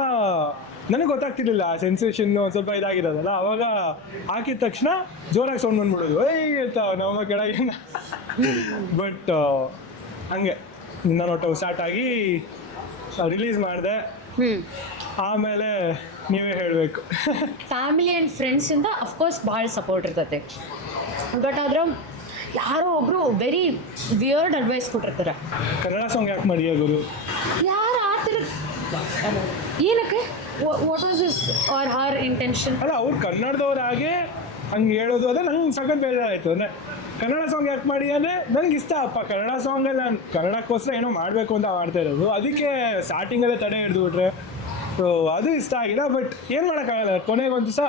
ನನಗೆ ಗೊತ್ತಾಗ್ತಿರ್ಲಿಲ್ಲ ಆ ಸೆನ್ಸೇಷನ್ ಒಂದು ಸ್ವಲ್ಪ ಇದಾಗಿರೋದಲ್ಲ. ಅವಾಗ ಹಾಕಿದ ತಕ್ಷಣ ಜೋರಾಗಿ ಸೌಂಡ್ ಬಂದ್ಬಿಡೋದು, ಅಂತ ನಮ್ಮಮ್ಮ ಕೆಳಗಿನ. ಬಟ್ ಹಂಗೆ ನಿನ್ನ ನೋಟವು ಸ್ಟಾರ್ಟ್ ಆಗಿ ರಿಲೀಸ್ ಮಾಡಿದೆ. ಆಮೇಲೆ ನೀವೇ ಹೇಳಬೇಕು. ಫ್ಯಾಮಿಲಿ ಆ್ಯಂಡ್ ಫ್ರೆಂಡ್ಸಿಂದ ಅಫ್ಕೋರ್ಸ್ ಭಾಳ ಸಪೋರ್ಟ್ ಇರ್ತೈತೆ. ಬಟ್ ಆದ್ರೆ ಯಾರೋ ಒಬ್ರು ವೆರಿ ವಿಯರ್ಡ್ ಅಡ್ವೈಸ್ ಕೊಟ್ಟಿರ್ತಾರೆ. ಕನ್ನಡ ಸಾಂಗ್ ಯಾಕೆ ಮಾಡಿಯ ಗುರು? ಯಾರು ಆ ಥರ ಏನಕ್ಕೆ? What was this or her intention? ಅಲ್ಲ, ಅವ್ರು ಕನ್ನಡದವ್ರಾಗೆ ಹಂಗೆ ಹೇಳೋದು ಅದೇ ನಂಗೆ ಸಖತ್ ಬೇಜಾರಾಯಿತು. ಅಂದರೆ ಕನ್ನಡ ಸಾಂಗ್ ಯಾಕೆ ಮಾಡಿ ಅಂದರೆ ನನಗೆ ಇಷ್ಟ ಅಪ್ಪ ಕನ್ನಡ ಸಾಂಗಲ್ಲಿ. ನಾನು ಕನ್ನಡಕ್ಕೋಸ್ಕರ ಏನೋ ಮಾಡಬೇಕು ಅಂತ ಮಾಡ್ತಾ ಇರೋದು, ಅದಕ್ಕೆ ಸ್ಟಾರ್ಟಿಂಗಲ್ಲೇ ತಡೆ ಹಿಡಿದುಬಿಟ್ರೆ. ಸೊ ಅದು ಇಷ್ಟ ಆಗಿಲ್ಲ. ಬಟ್ ಏನು ಮಾಡೋಕ್ಕಾಗಲ್ಲ, ಕೊನೆಗೆ ಒಂದು ದಿವಸ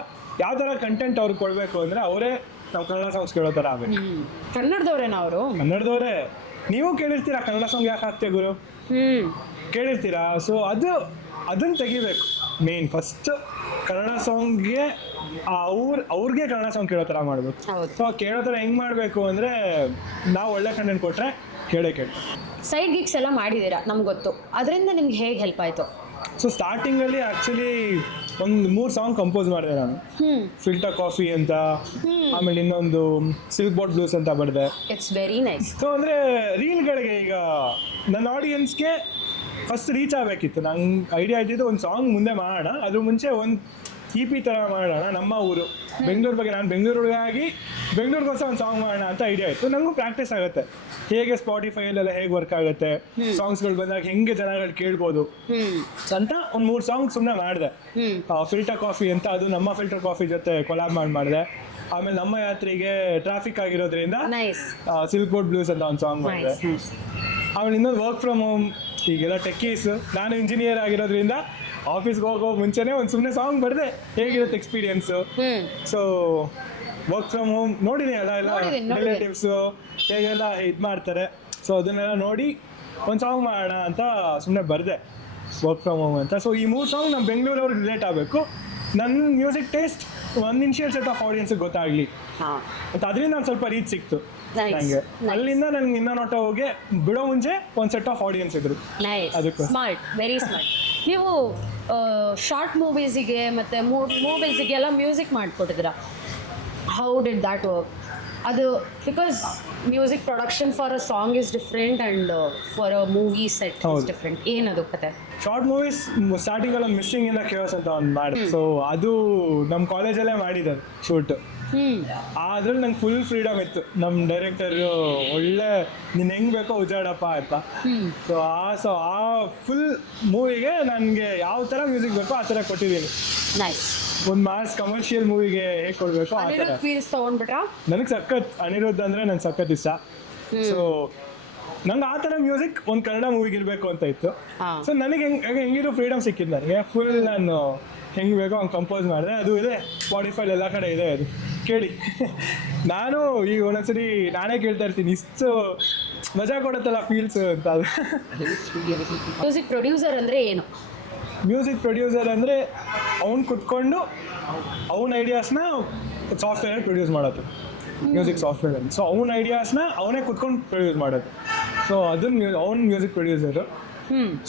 ಯಾವ ಥರ ಕಂಟೆಂಟ್ ಅವ್ರಿಗೆ ಕೊಡಬೇಕು ಅಂದರೆ ಅವರೇ ನಾವು ಕನ್ನಡ ಸಾಂಗ್ಸ್ ಕೇಳೋ ಥರ ಆಗಬೇಕು. ಕನ್ನಡದವ್ರೇನಾ ಅವರು? ಕನ್ನಡದವರೇ. ನೀವು ಕೇಳಿರ್ತೀರಾ ಕನ್ನಡ ಸಾಂಗ್ ಯಾಕೆ ಹಾಕ್ತೀಯ ಗುರು, ಕೇಳಿರ್ತೀರಾ. ಸೊ ಅದನ್ನು ತೆಗಿಬೇಕು ಮೇನ್. ಫಸ್ಟ್ ಕನ್ನಡ ಸಾಂಗ್ಗೆ ಅವ್ರಿಗೆ ಕನ್ನಡ ಸಾಂಗ್ ಕೇಳೋ ಥರ ಮಾಡಬೇಕು. ಸೊ ಕೇಳೋ ಥರ ಹೆಂಗೆ ಮಾಡಬೇಕು ಅಂದರೆ ನಾವು ಒಳ್ಳೆ ಕಂಟೆಂಟ್ ಕೊಟ್ಟರೆ ಕೇಳಿ. ಸೈಡ್ ಗಿಗ್ಸ್ ಎಲ್ಲ ಮಾಡಿದ್ದೀರಾ ನಮ್ಗೆ ಗೊತ್ತು, ಅದರಿಂದ ನಿಮ್ಗೆ ಹೇಗೆ ಹೆಲ್ಪ್ ಆಯಿತು? ಸೊ ಸ್ಟಾರ್ಟಿಂಗಲ್ಲಿ ಆ್ಯಕ್ಚುಲಿ ಒಂದು 3 ಸಾಂಗ್ ಕಂಪೋಸ್ ಮಾಡಿದೆ ನಾನು. ಫಿಲ್ಟರ್ ಕಾಫಿ ಅಂತ, ಆಮೇಲೆ ಇನ್ನೊಂದು ಸಿಲ್ಕ್ ಬೋಟ್ ಬ್ಲೂಸ್ ಅಂತ ಬರೆದೆ. It's very nice. ಸೊ ಅಂದರೆ ರೀಲ್ಗಳಿಗೆ ಈಗ ನನ್ನ ಆಡಿಯನ್ಸ್ಗೆ ಫಸ್ಟ್ ರೀಚ್ ಆಗಬೇಕಿತ್ತು. ನಂಗೆ ಐಡಿಯಾ ಇದ್ದಿದ್ದು ಒಂದು ಸಾಂಗ್ ಮುಂದೆ ಮಾಡೋಣ, ಅದ್ರ ಮುಂಚೆ ಒಂದು EP ಥರ ಮಾಡೋಣ. ನಮ್ಮ ಊರು ಬೆಂಗಳೂರು ಬಗ್ಗೆ, ನಾನು ಬೆಂಗಳೂರಿಗೆ ಬೆಂಗಳೂರಿಗೋಸ್ಕರ ಒಂದು ಸಾಂಗ್ ಮಾಡೋಣ ಅಂತ ಐಡಿಯಾ ಇತ್ತು. ನನಗೂ ಪ್ರಾಕ್ಟೀಸ್ ಆಗುತ್ತೆ ಹೇಗೆ ಸ್ಪಾಟಿಫೈಲೆಲ್ಲ ಹೇಗೆ ವರ್ಕ್ ಆಗುತ್ತೆ, ಸಾಂಗ್ಸ್ಗಳು ಬಂದಾಗ ಹೆಂಗೆ ಜನಗಳು ಕೇಳ್ಬೋದು ಅಂತ ಒಂದು 3 ಸಾಂಗ್ ಸುಮ್ಮನೆ ಮಾಡಿದೆ. ಫಿಲ್ಟರ್ ಕಾಫಿ ಅಂತ, ಅದು ನಮ್ಮ ಫಿಲ್ಟರ್ ಕಾಫಿ ಜೊತೆ ಕೊಲಾಬ್ ಮಾಡಿದೆ. ಆಮೇಲೆ ನಮ್ಮ ಯಾತ್ರೆಗೆ ಟ್ರಾಫಿಕ್ ಆಗಿರೋದ್ರಿಂದ ಸಿಲ್ಕ್ ಬೋಟ್ ಬ್ಲೂಸ್ ಅಂತ ಒಂದು ಸಾಂಗ್ ಮಾಡಿದೆ. ಆಮೇಲೆ ಇನ್ನೊಂದು ವರ್ಕ್ ಫ್ರಮ್ ಹೋಮ್, ಈಗೆಲ್ಲ ಟೆಕ್ಕೀಸ್, ನಾನು ಇಂಜಿನಿಯರ್ ಆಗಿರೋದ್ರಿಂದ ಆಫೀಸ್ಗೆ ಹೋಗೋ ಮುಂಚೆನೇ ಒಂದು ಸುಮ್ಮನೆ ಸಾಂಗ್ ಬರೆದೆ, ಹೇಗಿರುತ್ತೆ experience. So work from home ನೋಡಿದೆ ಎಲ್ಲ ರಿಲೇಟಿವ್ಸು ಹೇಗೆಲ್ಲ ಇದು ಮಾಡ್ತಾರೆ. ಸೊ ಅದನ್ನೆಲ್ಲ ನೋಡಿ ಒಂದು ಸಾಂಗ್ ಮಾಡೋಣ ಅಂತ ಸುಮ್ಮನೆ ಬರೆದೆ, ವರ್ಕ್ ಫ್ರಮ್ ಹೋಮ್ ಅಂತ. ಸೊ ಈ 3 ಸಾಂಗ್ ನಮ್ಮ ಬೆಂಗಳೂರವ್ರಿಗೆ ರಿಲೇಟ್ ಆಗಬೇಕು. ನನ್ನ ಮ್ಯೂಸಿಕ್ ಟೇಸ್ಟ್ ಒಂದು ಇನಿಷಿಯಲ್ ಸೆಟ್ ಆಫ್ ಆಡಿಯನ್ಸ್ಗೆ ಗೊತ್ತಾಗಲಿ ಹಾಂ ಮತ್ತು ಅದರಿಂದ ಒಂದು ಸ್ವಲ್ಪ ರೀಚ್ ಸಿಕ್ತು Nice. ನನಗೆ Nice. ಅಲ್ಲಿಂದ ನನಗೆ ಇನ್ನೂ ನೋಟ ಹೋಗಿ ಬಿಡೋ ಮುಂಚೆ ಒಂದು ಸೆಟ್ ಆಫ್ ಆಡಿಯನ್ಸ್ ಇದ್ರು ನೈಸ್ ಅದಕ್ಕೋಸ್ಕರ. Smart very smart. ನೀವು ಶಾರ್ಟ್ ಮೂವೀಸಿಗೆ ಮತ್ತು ಮೂವೀಸಿಗೆಲ್ಲ ಮ್ಯೂಸಿಕ್ ಮಾಡಿಕೊಟ್ಟಿದ್ದೀರಾ. How did that work? ಅದು because music production for a song is different and for a movie set is ಹೌದು. ಡಿಫ್ರೆಂಟ್. ಏನದು ಕತೆ? ಶಾರ್ಟ್ ಮೂವೀಸ್ ಸ್ಟಾರ್ಟಿಂಗಲ್ಲಿ ಒಂದು ಮಿಸ್ಸಿಂಗ್ ಇನ್ ದ ಕೇರ್ಸ್ ಅಂತ ಒಂದು ಮಾಡಿ, ಸೊ ಅದು ನಮ್ಮ ಕಾಲೇಜಲ್ಲೇ ಮಾಡಿದ್ದಾರೆ ಶೂಟ್. ಅದ್ರಲ್ಲಿ ನಂಗೆ ಫುಲ್ ಫ್ರೀಡಮ್ ಇತ್ತು. ನಮ್ಮ ಡೈರೆಕ್ಟರ್ ಒಳ್ಳೆ ನೀನು ಹೆಂಗೆ ಬೇಕೋ ಉಜಾಡಪ್ಪ ಅಂತ. ಸೊ ಆ ಫುಲ್ ಮೂವಿಗೆ ನನಗೆ ಯಾವ ಥರ ಮ್ಯೂಸಿಕ್ ಬೇಕೋ ಆ ಥರ ಕೊಟ್ಟಿದ್ದೀನಿ. ನೈಸ್. ಒಂದು ಮಾಸ್ ಕಮರ್ಷಿಯಲ್ ಮೂವಿಗೆ ಹೇಗೆ ಕೊಡಬೇಕು ಆ ಥರ. ಫೀಲ್ಸ್ ತೊಗೊಂಡ್ಬಿಟ್ರಾ? ನನಗೆ ಸಖತ್ ಅನಿರುದ್ಧ ಅಂದರೆ ನಂಗೆ ಸಖತ್ ಇಷ್ಟ. ಸೊ ನಂಗೆ ಆ ಥರ ಮ್ಯೂಸಿಕ್ ಒಂದು ಕನ್ನಡ ಮೂವಿಗೆ ಇರಬೇಕು ಅಂತ ಇತ್ತು. ಸೊ ನನಗೆ ಹೆಂಗಿರೋ ಫ್ರೀಡಮ್ ಸಿಕ್ಕಿದ್ದು ನನಗೆ. ಫುಲ್ ನಾನು ಹೆಂಗೆ ಬೇಕೋ ಹಂಗೆ ಕಂಪೋಸ್ ಮಾಡಿದೆ. ಅದು ಇದೆ ಸ್ಪಾಟಿಫೈಲ್ ಎಲ್ಲ ಕಡೆ ಇದೆ, ಅದು ಕೇಳಿ. ನಾನು ಈಗ ಒಂದೊಂದ್ಸರಿ ನಾನೇ ಕೇಳ್ತಾ ಇರ್ತೀನಿ, ಇಷ್ಟು ಮಜಾ ಕೊಡುತ್ತಲ್ಲ ಫೀಲ್ಸ್ ಅಂತ. ಅದು ಮ್ಯೂಸಿಕ್ ಪ್ರೊಡ್ಯೂಸರ್ ಅಂದರೆ ಏನು? ಮ್ಯೂಸಿಕ್ ಪ್ರೊಡ್ಯೂಸರ್ ಅಂದರೆ ಅವ್ನು ಕುತ್ಕೊಂಡು ಅವನ ಐಡಿಯಾಸ್ನ ಸಾಫ್ಟ್ವೇರಲ್ಲಿ ಪ್ರೊಡ್ಯೂಸ್ ಮಾಡೋದು, ಮ್ಯೂಸಿಕ್ ಸಾಫ್ಟ್ವೇರಲ್ಲಿ. ಸೊ ಅವ್ನ ಐಡಿಯಾಸ್ನ ಅವನೇ ಕುತ್ಕೊಂಡು ಪ್ರೊಡ್ಯೂಸ್ ಮಾಡೋದು. ಸೊ ಅದನ್ನ ಅವ್ನ ಮ್ಯೂಸಿಕ್ ಪ್ರೊಡ್ಯೂಸರು.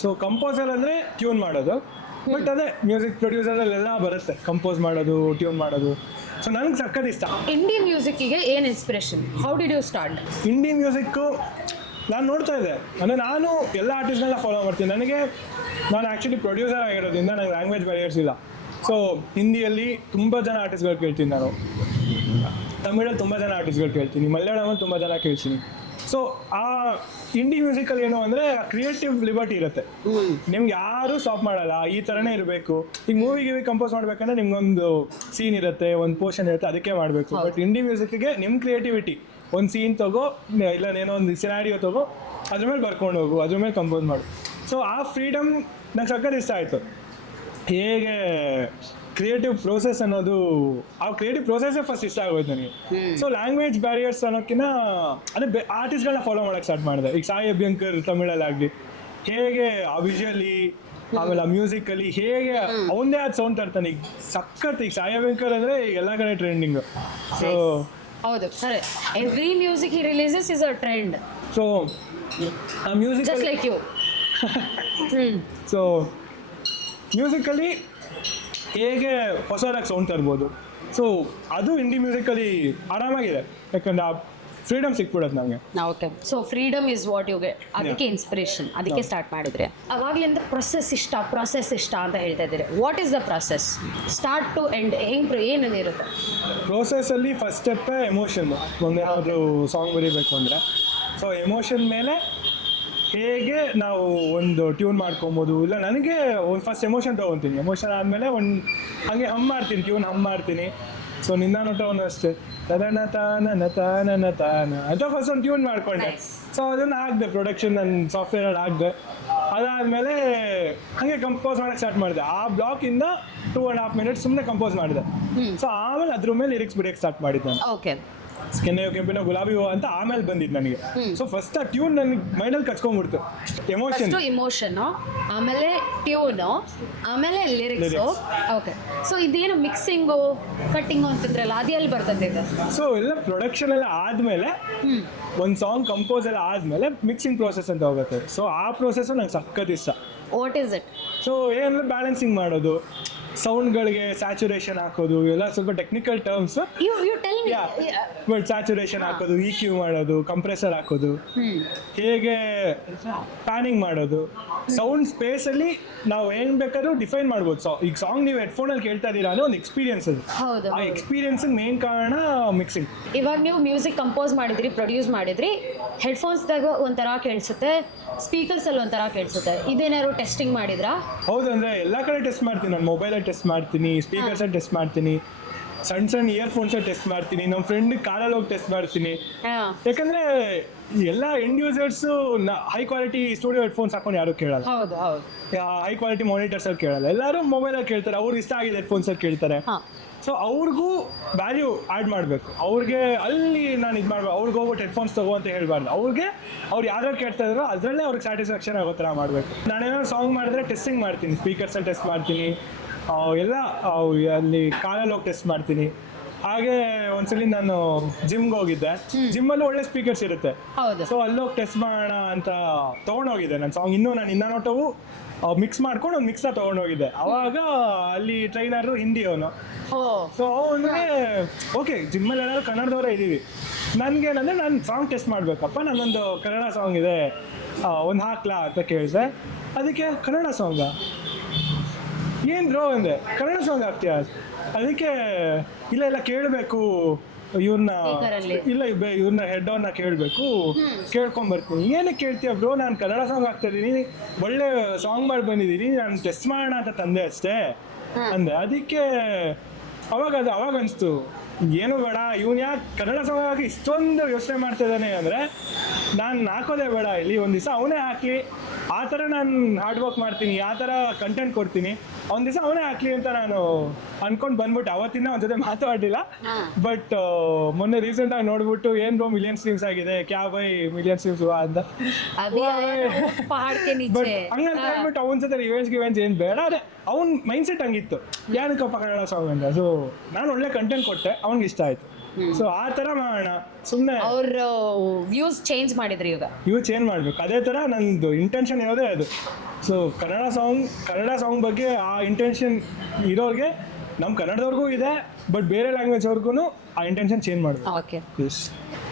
ಸೊ ಕಂಪೋಸರ್ ಅಂದರೆ ಟ್ಯೂನ್ ಮಾಡೋದು. ಬಟ್ ಅದೇ ಮ್ಯೂಸಿಕ್ ಪ್ರೊಡ್ಯೂಸರಲ್ಲೆಲ್ಲ ಬರುತ್ತೆ, ಕಂಪೋಸ್ ಮಾಡೋದು, ಟ್ಯೂನ್ ಮಾಡೋದು. ಸೊ ನನಗೆ ಸಖತ್ ಇಷ್ಟ. ಇಂಡಿಯನ್ ಮ್ಯೂಸಿಕ್ಕಿಗೆ ಏನು inspiration? How did you start? Indian music ನಾನು ನೋಡ್ತಾ ಇದ್ದೆ. ಅಂದರೆ ನಾನು ಎಲ್ಲ ಆರ್ಟಿಸ್ಟ್ನೆಲ್ಲ ಫಾಲೋ ಮಾಡ್ತೀನಿ. ನಾನು ಆ್ಯಕ್ಚುಲಿ ಪ್ರೊಡ್ಯೂಸರ್ ಆಗಿರೋದ್ರಿಂದ ನನಗೆ ಲ್ಯಾಂಗ್ವೇಜ್ ಬ್ಯಾರಿಯರ್ಸ್ ಇಲ್ಲ. ಸೊ ಹಿಂದಿಯಲ್ಲಿ ತುಂಬ ಜನ ಆರ್ಟಿಸ್ಟ್ಗಳು ಕೇಳ್ತೀನಿ ನಾನು, ತಮಿಳಲ್ಲಿ ತುಂಬ ಜನ ಆರ್ಟಿಸ್ಟ್ಗಳು ಕೇಳ್ತೀನಿ, ಮಲಯಾಳಮಲ್ಲಿ ತುಂಬ ಜನ ಕೇಳ್ತೀನಿ. ಸೊ ಆ ಇಂಡಿ ಮ್ಯೂಸಿಕಲ್ಲಿ ಏನು ಅಂದರೆ ಕ್ರಿಯೇಟಿವ್ ಲಿಬರ್ಟಿ ಇರುತ್ತೆ. ನಿಮ್ಗೆ ಯಾರೂ ಸ್ಟಾಪ್ ಮಾಡಲ್ಲ, ಈ ಥರನೇ ಇರಬೇಕು. ಈಗ ಮೂವಿಗೆ ಕಂಪೋಸ್ ಮಾಡ್ಬೇಕಂದ್ರೆ ನಿಮ್ಗೊಂದು ಸೀನ್ ಇರುತ್ತೆ, ಒಂದು ಪೋರ್ಷನ್ ಇರುತ್ತೆ, ಅದಕ್ಕೆ ಮಾಡಬೇಕು. ಬಟ್ ಇಂಡಿ ಮ್ಯೂಸಿಕ್ಗೆ ನಿಮ್ಮ ಕ್ರಿಯೇಟಿವಿಟಿ, ಒಂದು ಸೀನ್ ತಗೋ, ಇಲ್ಲ ಏನೋ ಒಂದು ಸಿನಾರಿಯೋ ತಗೋ, ಅದ್ರ ಮೇಲೆ ಬರ್ಕೊಂಡು ಹೋಗು, ಅದ್ರ ಮೇಲೆ ಕಂಪೋಸ್ ಮಾಡು. ಸೊ ಆ ಫ್ರೀಡಮ್ ನಂಗೆ ಸಖತ್ ಇಷ್ಟ ಆಯಿತು. ಹೇಗೆ ಕ್ರಿಯೇಟಿವ್ ಪ್ರೋಸೆಸ್ ಅನ್ನೋದು, ಆ ಕ್ರಿಯೇಟಿವ್ ಪ್ರೋಸೆಸ್ಸೇ ಫಸ್ಟ್ ಇಷ್ಟ ಆಗೋಯ್ತು ನನಗೆ. ಸೊ ಲ್ಯಾಂಗ್ವೇಜ್ ಬ್ಯಾರಿಯರ್ಸ್ ಅನ್ನೋಕ್ಕಿಂತ ಅದೇ ಆರ್ಟಿಸ್ಟ್ಗಳನ್ನ ಫಾಲೋ ಮಾಡೋಕ್ಕೆ ಸ್ಟಾರ್ಟ್ ಮಾಡಿದೆ. ಈಗ ಸಾಯಿ ಅಭ್ಯಂಕರ್ ತಮಿಳಲ್ಲಾಗಲಿ ಹೇಗೆ ಆ ವಿಷುವಲಿ, ಆಮೇಲೆ ಆ ಮ್ಯೂಸಿಕಲ್ಲಿ ಹೇಗೆ ಅವನದೇ ಆದ ಸೌಂಡ್ ತರ್ತಾನೆ. ಈಗ ಸಖತ್. ಈಗ ಸಾಯಿ ಅಭ್ಯಂಕರ್ ಅಂದರೆ ಈಗ ಎಲ್ಲ ಕಡೆ ಟ್ರೆಂಡಿಂಗು. ಸೊ ಹೌದು ಸರಿ. Every music he releases is a trend. So ಆ music just like you. So ಮ್ಯೂಸಿಕಲ್ಲಿ ಹೇಗೆ ಹೊಸದಾಗಿ ಸೌಂಡ್ ತರ್ಬೋದು. ಸೊ ಅದು ಇಂಡಿ ಮ್ಯೂಸಿಕಲ್ಲಿ ಆರಾಮಾಗಿದೆ, ಯಾಕಂದ್ರೆ ಆ ಫ್ರೀಡಮ್ ಸಿಕ್ಬಿಡತ್ತೆ ನಮಗೆ. Okay. So freedom is what you get. ಅದಕ್ಕೆ ಇನ್ಸ್ಪಿರೇಷನ್, ಅದಕ್ಕೆ ಸ್ಟಾರ್ಟ್ ಮಾಡಿದ್ರೆ. ಅವಾಗಲಿಂದ ಪ್ರೊಸೆಸ್ ಇಷ್ಟ ಅಂತ ಹೇಳ್ತಾ ಇದ್ದೀರಿ. What is the process start to end? ಏನೇನಿರುತ್ತೆ ಪ್ರೋಸೆಸ್ಸಲ್ಲಿ? ಫಸ್ಟ್ ಸ್ಟೆಪ್ಪೇ ಎಮೋಷನ್. ಒಂದೇನಾದರೂ ಸಾಂಗ್ ಬರೀಬೇಕು ಅಂದರೆ ಸೊ ಎಮೋಷನ್ ಮೇಲೆ ಹೇಗೆ ನಾವು ಒಂದು ಟ್ಯೂನ್ ಮಾಡ್ಕೊಬೋದು. ಇಲ್ಲ ನನಗೆ ಒಂದು ಫಸ್ಟ್ ಎಮೋಷನ್ ತೊಗೊತೀನಿ. ಎಮೋಷನ್ ಆದಮೇಲೆ ಒಂದು ಹಾಗೆ ಹಮ್ ಮಾಡ್ತೀನಿ, ಟ್ಯೂನ್ ಹಮ್ ಮಾಡ್ತೀನಿ. ಸೊ ನಿನ್ನ ನೋಟವನ್ನು ಅಷ್ಟೇ ತದನ ತಾನ ತಾನ ತಾನ ಅಂತ ಫಸ್ಟ್ ಒಂದು ಟ್ಯೂನ್ ಮಾಡ್ಕೊಂಡೆ. ಸೊ ಅದನ್ನು ಹಾಕಿದೆ, ಪ್ರೊಡಕ್ಷನ್ ನನ್ನ ಸಾಫ್ಟ್ವೇರಲ್ಲಿ ಹಾಕಿದೆ. ಅದಾದಮೇಲೆ ಹಾಗೆ ಕಂಪೋಸ್ ಮಾಡೋಕ್ಕೆ ಸ್ಟಾರ್ಟ್ ಮಾಡಿದೆ. ಆ ಬ್ಲಾಕಿಂದ 2.5 minutes ಸುಮ್ಮನೆ ಕಂಪೋಸ್ ಮಾಡಿದೆ. ಸೊ ಆಮೇಲೆ ಅದ್ರ ಮೇಲೆ ಲಿರಿಕ್ಸ್ ಬಿಡೋಕ್ಕೆ ಸ್ಟಾರ್ಟ್ ಮಾಡಿದ್ದೆ. ಓಕೆ. ಕೆನ್ನೆಯೋ ಕೆಂಪಿನೋ ಗುಲಾಬಿ ಹೂವು ಅಂತ ಆಮೇಲೆ ಬಂದಿದ್ದು ನನಗೆ. ಸೊ ಫಸ್ಟ್ ಆ ಟ್ಯೂನ್ ನನಗೆ ಮೈಂಡಲ್ಲಿ ಕಚ್ಕೊಂಡ್ಬಿಡ್ತು. ಇಮೋಷನ್, ಆಮೇಲೆ ಟ್ಯೂನು, ಆಮೇಲೆ ಲಿರಿಕ್ಸು. ಓಕೆ. ಸೊ ಇದೇನು ಮಿಕ್ಸಿಂಗು ಕಟ್ಟಿಂಗು ಅಂತಿದ್ರಲ್ಲ, ಅದು ಎಲ್ಲಿ ಬರ್ತದೆ ಇದು? ಸೊ ಎಲ್ಲ ಪ್ರೊಡಕ್ಷನ್ ಎಲ್ಲ ಆದಮೇಲೆ, ಒಂದು ಸಾಂಗ್ ಕಂಪೋಸ್ ಎಲ್ಲ ಆದಮೇಲೆ ಮಿಕ್ಸಿಂಗ್ ಪ್ರೋಸೆಸ್ ಅಂತ ಹೋಗುತ್ತೆ. ಸೊ ಆ ಪ್ರೋಸೆಸ್ಸು ನಂಗೆ ಸಖತ್ ಇಷ್ಟ. What is it? ಸೊ ಏನಂದ್ರೆ ಬ್ಯಾಲೆನ್ಸಿಂಗ್ ಮಾಡೋದು, ಸೌಂಡ್ಗಳಿಗೆ ಸ್ಯಾಚುರೇಷನ್ ಹಾಕೋದು, ಎಲ್ಲ ಸ್ವಲ್ಪ technical terms. You tell me. But saturation ಹಾಕೋದು, EQ ಮಾಡೋದು, ಕಂಪ್ರೆಸರ್ ಹಾಕೋದು, ಹೇಗೆ ಪ್ಯಾನಿಂಗ್ ಮಾಡೋದು, ಸೌಂಡ್ ಸ್ಪೇಸಲ್ಲಿ ನಾವು ಏನು ಬೇಕಾದ್ರೂ ಡಿಫೈನ್ ಮಾಡ್ಬೋದು. ಸೊ ಈಗ ಸಾಂಗ್ ನೀವು ಹೆಡ್ಫೋನಲ್ಲಿ ಕೇಳ್ತಾ ಇದ್ದೀರಾ ಅನ್ನೋ ಒಂದು ಎಕ್ಸ್ಪೀರಿಯನ್ಸ್ ಅದು. ಹೌದು. ಆ ಎಕ್ಸ್ಪೀರಿಯನ್ಸಿಗೆ ಮೇನ್ ಕಾರಣ ಮಿಕ್ಸಿಂಗ್. ಇವಾಗ ನೀವು ಮ್ಯೂಸಿಕ್ ಕಂಪೋಸ್ ಮಾಡಿದ್ರಿ, ಪ್ರೊಡ್ಯೂಸ್ ಮಾಡಿದ್ರಿ, ಹೆಡ್ಫೋನ್ಸ್ದಾಗ ಒಂಥರ ಕೇಳಿಸುತ್ತೆ, ಸ್ಪೀಕರ್ಸಲ್ಲಿ ಒಂಥರ ಕೇಳಿಸುತ್ತೆ. ಇದೇನಾದ್ರು ಟೆಸ್ಟಿಂಗ್ ಮಾಡಿದ್ರಾ? ಹೌದು, ಅಂದರೆ ಎಲ್ಲ ಕಡೆ ಟೆಸ್ಟ್ ಮಾಡ್ತೀನಿ. ನಾನು ಮೊಬೈಲಲ್ಲಿ ಟೆಸ್ಟ್ ಮಾಡ್ತೀನಿ, ಸ್ಪೀಕರ್ಸಲ್ಲಿ ಟೆಸ್ಟ್ ಮಾಡ್ತೀನಿ, ಸಣ್ಣ ಇಯರ್ಫೋನ್ಸಲ್ಲಿ ಟೆಸ್ಟ್ ಮಾಡ್ತೀನಿ, ನಮ್ಮ ಫ್ರೆಂಡ್ ಕಾರಲ್ಲಿ ಹೋಗಿ ಟೆಸ್ಟ್ ಮಾಡ್ತೀನಿ. ಯಾಕಂದರೆ ಎಲ್ಲ end users high quality studio headphones ಹಾಕೊಂಡು ಯಾರು ಕೇಳಲ್ಲ. ಹೌದು ಹೌದು. ಹೈ ಕ್ವಾಲಿಟಿ ಮಾನಿಟರ್ಸಲ್ಲಿ ಕೇಳಲ್ಲ, ಎಲ್ಲರೂ ಮೊಬೈಲಲ್ಲಿ ಕೇಳ್ತಾರೆ. ಅವ್ರಿಗೆ ಇಷ್ಟ ಆಗಿದೆ ಹೆಡ್ಫೋನ್ಸಲ್ಲಿ ಕೇಳ್ತಾರೆ. ಸೊ ಅವ್ರಿಗೂ ವ್ಯಾಲ್ಯೂ ಆ್ಯಡ್ ಮಾಡಬೇಕು. ಅವ್ರಿಗೆ ಅಲ್ಲಿ ನಾನು ಇದು ಮಾಡಬೇಕು, ಅವ್ರಿಗೆ ಹೋಗ್ಬಿಟ್ಟು ಹೆಡ್ಫೋನ್ಸ್ ತಗೋ ಅಂತ ಹೇಳ್ಬಾರ್ದು. ಅವ್ರಿಗೆ ಅವ್ರು ಯಾರ್ಯಾರು ಕೇಳ್ತಾ ಇದ್ದಾರೋ ಅದರಲ್ಲೇ ಅವ್ರಿಗೆ ಸ್ಯಾಟಿಸ್ಫ್ಯಾಕ್ಷನ್ ಆಗೋ ಥರ ಮಾಡಬೇಕು. ನಾನೇನಾದ್ರು ಸಾಂಗ್ ಮಾಡಿದ್ರೆ ಟೆಸ್ಟಿಂಗ್ ಮಾಡ್ತೀನಿ, ಸ್ಪೀಕರ್ಸಲ್ಲಿ ಟೆಸ್ಟ್ ಮಾಡ್ತೀನಿ, ಎಲ್ಲ ಅಲ್ಲಿ ಕಾಲಲ್ಲಿ ಹೋಗಿ ಟೆಸ್ಟ್ ಮಾಡ್ತೀನಿ. ಹಾಗೆ ಒಂದ್ಸಲಿ ನಾನು ಜಿಮ್ಗೆ ಹೋಗಿದ್ದೆ. ಜಿಮ್ಮಲ್ಲೂ ಒಳ್ಳೆ ಸ್ಪೀಕರ್ಸ್ ಇರುತ್ತೆ. ಹೌದು. ಸೊ ಅಲ್ಲೋಗಿ ಟೆಸ್ಟ್ ಮಾಡೋಣ ಅಂತ ತೊಗೊಂಡೋಗಿದ್ದೆ ನನ್ನ ಸಾಂಗ್. ನಾನು ಇನ್ನ ನೋಟವು ಮಿಕ್ಸ್ ಮಾಡ್ಕೊಂಡು ಒಂದು ಮಿಕ್ಸ್ನ ತೊಗೊಂಡೋಗಿದ್ದೆ. ಅವಾಗ ಅಲ್ಲಿ ಟ್ರೈನರು ಹಿಂದಿ ಅವನು. ಸೊ ಅವನಿಗೆ ಓಕೆ ಜಿಮ್ಮಲ್ಲಿ ಏನಾದ್ರು ಕನ್ನಡದವರೇ ಇದ್ದೀವಿ, ನನಗೇನಂದರೆ ನಾನು ಸಾಂಗ್ ಟೆಸ್ಟ್ ಮಾಡಬೇಕಪ್ಪ, ನನ್ನೊಂದು ಕನ್ನಡ ಸಾಂಗ್ ಇದೆ ಒಂದು ಹಾಕ್ಲಾ ಅಂತ ಕೇಳಿದೆ. ಅದಕ್ಕೆ ಕನ್ನಡ ಸಾಂಗ ಏನು ಬ್ರೋ ಅಂದೆ, ಕನ್ನಡ ಸಾಂಗ್ ಹಾಕ್ತೀಯ? ಅದಕ್ಕೆ ಇಲ್ಲ ಕೇಳಬೇಕು ಇವ್ರನ್ನ, ಇಲ್ಲ ಇವ್ರನ್ನ ಹೆಡ್ ಅವ್ರನ್ನ ಕೇಳಬೇಕು, ಕೇಳ್ಕೊಂಬರ್ತೀನಿ. ಏನಕ್ಕೆ ಕೇಳ್ತೀಯ ಬ್ರೋ, ನಾನು ಕನ್ನಡ ಸಾಂಗ್ ಹಾಕ್ತಾ ಇದ್ದೀನಿ, ಒಳ್ಳೆ ಸಾಂಗ್ ಮಾಡಿ ಬಂದಿದ್ದೀನಿ, ನಾನು ಟೆಸ್ಟ್ ಮಾಡೋಣ ಅಂತ ತಂದೆ ಅಷ್ಟೇ ಅಂದೆ. ಅದಕ್ಕೆ ಅವಾಗ ಅನಿಸ್ತು ಏನು ಬೇಡ, ಇವನು ಯಾಕೆ ಕನ್ನಡ ಸಾಂಗ್ ಹಾಕಿ ಇಷ್ಟೊಂದು ಯೋಚನೆ ಮಾಡ್ತಾ ಇದ್ದಾನೆ ಅಂದರೆ ನಾನು ಹಾಕೋದೇ ಬೇಡ, ಇಲ್ಲಿ ಒಂದು ದಿವಸ ಅವನೇ ಹಾಕಿ ಆ ಥರ ನಾನು ಹಾರ್ಡ್ ವರ್ಕ್ ಮಾಡ್ತೀನಿ, ಆ ಥರ ಕಂಟೆಂಟ್ ಕೊಡ್ತೀನಿ, ಒಂದು ದಿವಸ ಅವನೇ ಹಾಕಲಿ ಅಂತ ನಾನು ಅನ್ಕೊಂಡು ಬಂದ್ಬಿಟ್ಟು ಅವತ್ತಿನ ಒಂದು ಜೊತೆ ಮಾತಾಡಿಲ್ಲ. ಬಟ್ ಮೊನ್ನೆ ರೀಸೆಂಟಾಗಿ ನೋಡ್ಬಿಟ್ಟು ಏನು ಬ್ರೋ ಮಿಲಿಯನ್ಸ್ ವ್ಯೂಸ್ ಆಗಿದೆ, ಕ್ಯಾ ಬೈ ಮಿಲಿಯನ್ಸ್ ವ್ಯೂಸ್ ಅಂತ. ಬಟ್ ಹಂಗಂತ ಹೇಳ್ಬಿಟ್ಟು ಅವನ ಜೊತೆ ರಿವೆಂಜ್ ಏನು ಬೇಡ, ಅದೇ ಅವ್ನ ಮೈಂಡ್ ಸೆಟ್ ಹಂಗಿತ್ತು, ಏನಕ್ಕಪ್ಪ ಕನ್ನಡ ಸಾಂಗ್ ಅಂತ. ಸೊ ನಾನು ಒಳ್ಳೆ ಕಂಟೆಂಟ್ ಕೊಟ್ಟೆ, ಅವ್ನಿಗೆ ಇಷ್ಟ ಆಯ್ತು. ಸೊ ಆ ಥರ ಮಾಡೋಣ ಸುಮ್ಮನೆ. ಅವ್ರ ವ್ಯೂಸ್ ಚೇಂಜ್ ಮಾಡಿದ್ರಿ ಇವು ಚೇಂಜ್ ಮಾಡಬೇಕು, ಅದೇ ಥರ ನಂದು ಇಂಟೆನ್ಷನ್ ಇರೋದೇ ಅದು. ಸೊ ಕನ್ನಡ ಸಾಂಗ್ ಬಗ್ಗೆ ಆ ಇಂಟೆನ್ಷನ್ ಇರೋರಿಗೆ, ನಮ್ಮ ಕನ್ನಡದವ್ರಿಗೂ ಇದೆ, ಬಟ್ ಬೇರೆ ಲ್ಯಾಂಗ್ವೇಜ್ ಅವ್ರಿಗೂ ಆ ಇಂಟೆನ್ಷನ್ ಚೇಂಜ್ ಮಾಡಬೇಕು. ಓಕೆ.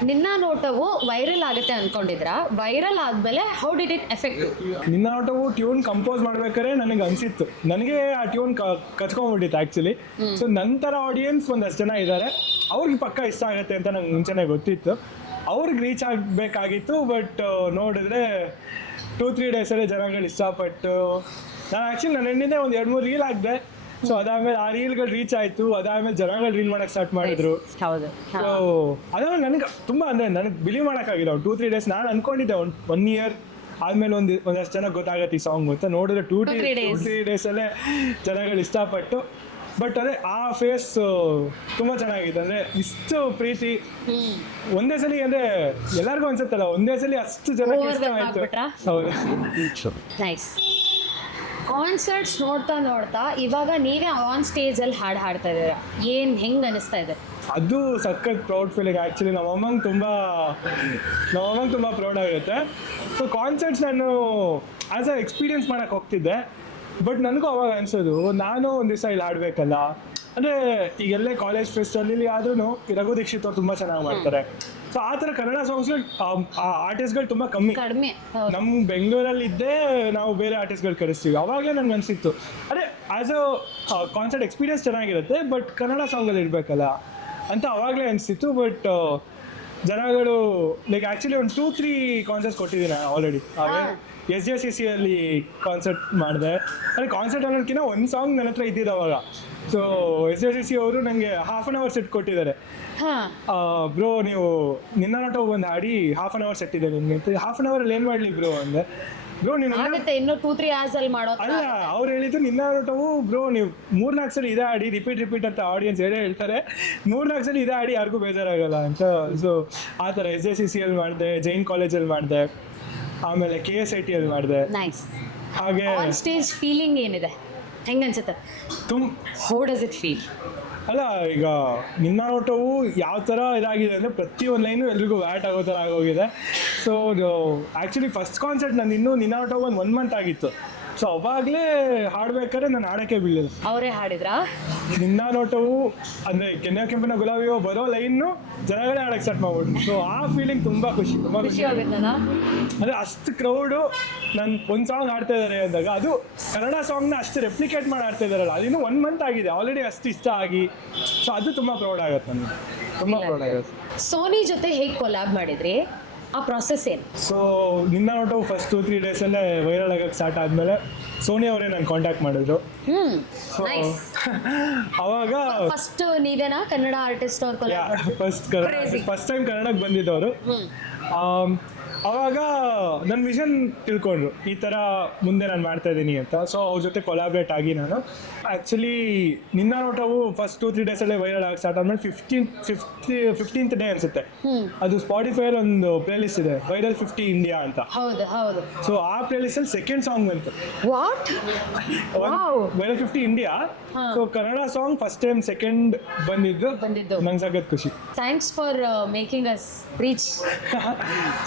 ನಿನ್ನ ನೋಟವು ವೈರಲ್ ಆಗುತ್ತೆ ಅನ್ಕೊಂಡಿದ್ರಾ? ವೈರಲ್ ಆದ್ಮೇಲೆ ಹೌ ಡಿಡ್ ಇಟ್ ಎಫೆಕ್ಟ್? ನಿನ್ನ ನೋಟವು ಟ್ಯೂನ್ ಕಂಪೋಸ್ ಮಾಡ್ಬೇಕಾದ್ರೆ ನನಗೆ ಅನಿಸಿತ್ತು, ನನಗೆ ಆ ಟ್ಯೂನ್ ಕಚ್ಕೊಂಡ್ಬಿಟ್ಟಿತ್ತು ಆ್ಯಕ್ಚುಲಿ. ಸೊ ನಂತರ ಆಡಿಯನ್ಸ್ ಒಂದಷ್ಟು ಜನ ಇದ್ದಾರೆ, ಅವ್ರಿಗೆ ಪಕ್ಕ ಇಷ್ಟ ಆಗುತ್ತೆ ಅಂತ ನಂಗೆ ಮುಂಚೆನೇ ಗೊತ್ತಿತ್ತು. ಅವ್ರಿಗೆ ರೀಚ್ ಆಗಬೇಕಾಗಿತ್ತು, ಬಟ್ ನೋಡಿದ್ರೆ 2-3 ಡೇಸಲ್ಲೇ ಜನಗಳು ಇಷ್ಟಪಟ್ಟು, ನಾನು ಆ್ಯಕ್ಚುಲಿ ನನ್ನ ಹೆಣ್ಣಿಂದ ಒಂದು 2-3 ರೀಲ್ ಹಾಕಿದೆ. ಸೊ ಅದಾದ್ಮೇಲೆ ಆ ರೀಲ್ಗಳು ರೀಚ್ ಆಯಿತು, ಅದಾದ್ಮೇಲೆ ಜನಗಳು ರೀಲ್ ಮಾಡೋಕ್ಕೆ ಸ್ಟಾರ್ಟ್ ಮಾಡಿದ್ರು. ಹೌದು. ಸೊ ಅದಾದ್ಮೇಲೆ ನನಗೆ ತುಂಬ ಅಂದರೆ ನನಗೆ ಬಿಲೀವ್ ಮಾಡೋಕ್ಕಾಗಿಲ್ಲ. 2-3 ಡೇಸ್ ನಾನು ಅಂದ್ಕೊಂಡಿದ್ದೆ 1 ಇಯರ್ ಆದಮೇಲೆ ಒಂದಷ್ಟು ಜನ ಗೊತ್ತಾಗತ್ತೆ ಈ ಸಾಂಗ್ ಅಂತ. ನೋಡಿದ್ರೆ 2-3 ಡೇಸಲ್ಲೇ ಜನಗಳು ಇಷ್ಟಪಟ್ಟು. ಬಟ್ ಅದೇ ಆ ಫೇಸ್ ತುಂಬ ಚೆನ್ನಾಗಿದೆ, ಅಂದರೆ ಇಷ್ಟು ಪ್ರೀತಿ ಒಂದೇ ಸಲ, ಅಂದರೆ ಎಲ್ಲರಿಗೂ ಅನ್ಸುತ್ತಲ್ಲ ಒಂದೇ ಸಲ ಅಷ್ಟು ಜನಕ್ಕೆ ಇಷ್ಟ ಆಯಿತು. ಹೌದು. ನೈಸ್. ಕಾನ್ಸರ್ಟ್ಸ್ ನೋಡ್ತಾ ಇವಾಗ ನೀವೇ ಆನ್ ಸ್ಟೇಜಲ್ಲಿ ಹಾಡ್ತಾ ಇದ್ದೀರಾ, ಹೆಂಗೆ ಅನಿಸ್ತಾ ಇದೆ? ಅದು ಸಖತ್ ಪ್ರೌಡ್ ಫೀಲಿಂಗ್ ಆ್ಯಕ್ಚುಲಿ. ನಮ್ಮಮ್ಮಂಗೆ ತುಂಬ ಪ್ರೌಡ್ ಆಗುತ್ತೆ. ಸೊ ಕಾನ್ಸರ್ಟ್ಸ್ ನಾನು ಆ್ಯಸ್ ಅ ಎಕ್ಸ್ಪೀರಿಯನ್ಸ್ ಮಾಡೋಕ್ಕೆ ಹೋಗ್ತಿದ್ದೆ, ಬಟ್ ನನಗೂ ಅವಾಗ ಅನಿಸೋದು ನಾನು ಒಂದು ದಿವಸ ಇಲ್ಲಿ ಆಡಬೇಕಲ್ಲ. ಅಂದರೆ ಈಗೆಲ್ಲೇ ಕಾಲೇಜ್ ಫೆಸ್ಟಲ್ಲಿ ಆದ್ರೂ ರಘು ದೀಕ್ಷಿತ್ ಅವ್ರು ತುಂಬ ಚೆನ್ನಾಗಿ ಮಾಡ್ತಾರೆ. ಸೊ ಆ ಥರ ಕನ್ನಡ ಸಾಂಗ್ಸ್ಗಳು ಆರ್ಟಿಸ್ಟ್ಗಳು ತುಂಬ ಕಮ್ಮಿ. ನಮ್ಮ ಬೆಂಗಳೂರಲ್ಲಿ ಇದ್ದೇ ನಾವು ಬೇರೆ ಆರ್ಟಿಸ್ಟ್ಗಳು ಕರೆಸ್ತೀವಿ. ಆವಾಗಲೇ ನನಗೆ ಅನಿಸಿತ್ತು ಅದೇ ಆ್ಯಸ್ ಅ ಕಾನ್ಸರ್ಟ್ ಎಕ್ಸ್ಪೀರಿಯನ್ಸ್ ಚೆನ್ನಾಗಿರುತ್ತೆ, ಬಟ್ ಕನ್ನಡ ಸಾಂಗಲ್ಲಿ ಇರಬೇಕಲ್ಲ ಅಂತ ಆವಾಗಲೇ ಅನಿಸ್ತಿತ್ತು. ಬಟ್ ಜನಗಳು ಲೈಕ್ ಆ್ಯಕ್ಚುಲಿ ಒಂದು 2-3 ಕಾನ್ಸರ್ಟ್ಸ್ ಕೊಟ್ಟಿದ್ದೀನಿ ನಾನು ಆಲ್ರೆಡಿ. ಹಾಗೆ SJCC ಅಲ್ಲಿ ಕಾನ್ಸರ್ಟ್ ಮಾಡಿದೆ. ಅಂದರೆ ಕಾನ್ಸರ್ಟ್ ಅನ್ನೋದಕ್ಕಿಂತ ಒಂದು ಸಾಂಗ್ ನನ್ನ ಹತ್ರ ಇದ್ದಿದ್ದು ಅವಾಗ. ಸೊ SJCC ಅವರು ನನಗೆ 1/2 hour ಸೆಟ್ ಕೊಟ್ಟಿದ್ದಾರೆ. ಬ್ರೋ ನೀವು ನಿನ್ನ ನೋಟ ಬಂದು ಹಾಡಿ 1/2 hour ಸೆಟ್ ಇದೆ ನಿಮಗೆ ಅಂತ. 1/2 hour ಏನು ಮಾಡಲಿ ಬ್ರೋ ಅಂದೆ. ಬ್ರೋ ನೀನು ಇನ್ನೂ 2-3 hours ಅಲ್ಲಿ ಮಾಡೋ ಅಲ್ಲ, ಅವ್ರು ಹೇಳಿದ್ದು ನಿನ್ನ ನೋಟವು ಬ್ರೋ ನೀವು 3-4 ಸಲ ಇದೇ ಆಡಿ ರಿಪೀಟ್ ಅಂತ ಆಡಿಯನ್ಸ್ ಹೇಳ್ತಾರೆ, 3-4 ಸಲ ಇದೇ ಆಡಿ ಯಾರಿಗೂ ಬೇಜಾರಾಗಲ್ಲ ಅಂತ. ಸೊ ಆ ಥರ SJCC ಅಲ್ಲಿ ಮಾಡಿದೆ, ಜೈನ್ ಕಾಲೇಜಲ್ಲಿ ಮಾಡಿದೆ, ಆಮೇಲೆ KSIT ಅಲ್ಲಿ ಮಾಡಿದೆ. ನೈಸ್. ಹಾಗೆ ಆನ್ ಸ್ಟೇಜ್ ಫೀಲಿಂಗ್ ಏನಿದೆ, ಹೆಂಗೆ ಅನ್ಸುತ್ತೆ? How does it feel? ಅಲ್ಲ ಈಗ ನಿನ್ನ ನೋಟವು ಯಾವ ಥರ ಇದಾಗಿದೆ ಅಂದರೆ ಪ್ರತಿಯೊಂದು ಲೈನು ಎಲ್ರಿಗೂ ವ್ಯಾಟ್ ಆಗೋ ಥರ ಆಗೋಗಿದೆ. ಸೊ ಆ್ಯಕ್ಚುಲಿ ಫಸ್ಟ್ ಕಾನ್ಸರ್ಟ್ ನಾನು ಇನ್ನೂ ನಿನ್ನ ನೋಟವು ಒಂದು 1 month ಆಗಿತ್ತು. ಸೊ ಅವಾಗಲೇ ಹಾಡ್ಬೇಕಾದ್ರೆ ನಾನು ಹಾಡೋಕ್ಕೆ ಬೀಳಿಲ್ಲ. ಅವರೇ ಹಾಡಿದ್ರಾ? ನಿನ್ನ ನೋಟವು ಅಂದರೆ ಕೆನ್ನೆ ಕೆಂಪಿನ ಗುಲಾಬಿಯೋ ಬರೋ ಲೈನ್ನು ಜನಗಳೇ ಹಾಡಕ್ಕೆ ಸ್ಟಾರ್ಟ್ ಮಾಡ್ಬಿಟ್ಟು. ಸೊ ಆ ಫೀಲಿಂಗ್ ತುಂಬ ಖುಷಿ ಆಗುತ್ತಲ್ಲ. ಅಂದರೆ ಅಷ್ಟು ಕ್ರೌಡು ನಾನು ಒಂದು ಸಾಂಗ್ ಹಾಡ್ತಾ ಇದ್ದಾರೆ ಅಂದಾಗ, ಅದು ಕನ್ನಡ ಸಾಂಗ್ನ ಅಷ್ಟು ರೆಪ್ಲಿಕೇಟ್ ಮಾಡಿ ಆಡ್ತಾ ಇದ್ದಾರಲ್ಲ, ಅದಿನ್ನೂ 1 month ಆಗಿದೆ ಆಲ್ರೆಡಿ ಅಷ್ಟು ಇಷ್ಟ ಆಗಿ. ಸೊ ಅದು ತುಂಬ ಪ್ರೌಡ್ ಆಗುತ್ತೆ ನನಗೆ, ತುಂಬ ಪ್ರೌಡ್ ಆಗುತ್ತೆ. ಸೋನಿ ಜೊತೆ ಹೇಗೆ ಕೊಲಾಬ್ ಮಾಡಿದ್ರಿ, ಆ ಪ್ರಾಸೆಸ್ ಏನು? ಸೊ ನಿನ್ನ ನೋಟವು ಫಸ್ಟ್ 2-3 ಡೇಸಲ್ಲೇ ವೈರಲ್ ಆಗಕ್ಕೆ ಸ್ಟಾರ್ಟ್ ಆದಮೇಲೆ ಸೋನಿ ಅವರೇ ನಾನು ಕಾಂಟ್ಯಾಕ್ಟ್ ಮಾಡಿದ್ರು. ಸೊ ಅವಾಗ ಫಸ್ಟ್ ನೀವೇನಾ ಕನ್ನಡ ಆರ್ಟಿಸ್ಟ್ ಅವ್ರ ಫಸ್ಟ್ ಟೈಮ್ ಕನ್ನಡಕ್ಕೆ ಬಂದಿದ್ದವರು. ಅವಾಗ ನನ್ನ ವಿಷನ್ ತಿಳ್ಕೊಂಡ್ರು ಈ ಥರ ಮುಂದೆ ನಾನು ಮಾಡ್ತಾ ಇದ್ದೀನಿ ಅಂತ. ಸೊ ಅವ್ರ ಜೊತೆ ಕೊಲಾಬ್ರೇಟ್ ಆಗಿ ನಾನು ಆ್ಯಕ್ಚುಲಿ ನಿನ್ನ ನೋಟವು ಫಸ್ಟ್ 2-3 ಡೇಸಲ್ಲೇ ವೈರಲ್ ಆಗಿ ಸ್ಟಾರ್ಟ್ ಆದ್ಮೇಲೆ 15th ಡೇ ಅನಿಸುತ್ತೆ ಅದು ಸ್ಪಾಟಿಫೈಯಲ್ಲಿ ಒಂದು ಪ್ಲೇಲಿಸ್ಟ್ ಇದೆ ವೈರಲ್ 50 ಇಂಡಿಯಾ ಅಂತ. ಹೌದು ಸೊ ಆ ಪ್ಲೇಲಿಸ್ಟಲ್ಲಿ ಸೆಕೆಂಡ್ ಸಾಂಗ್ ಬಂತು what viral 50 India. So Kannada song first time second ಬಂದಿದ್ದು ನಂಗೆ ಸಖತ್ ಖುಷಿ. Thanks for making us reach.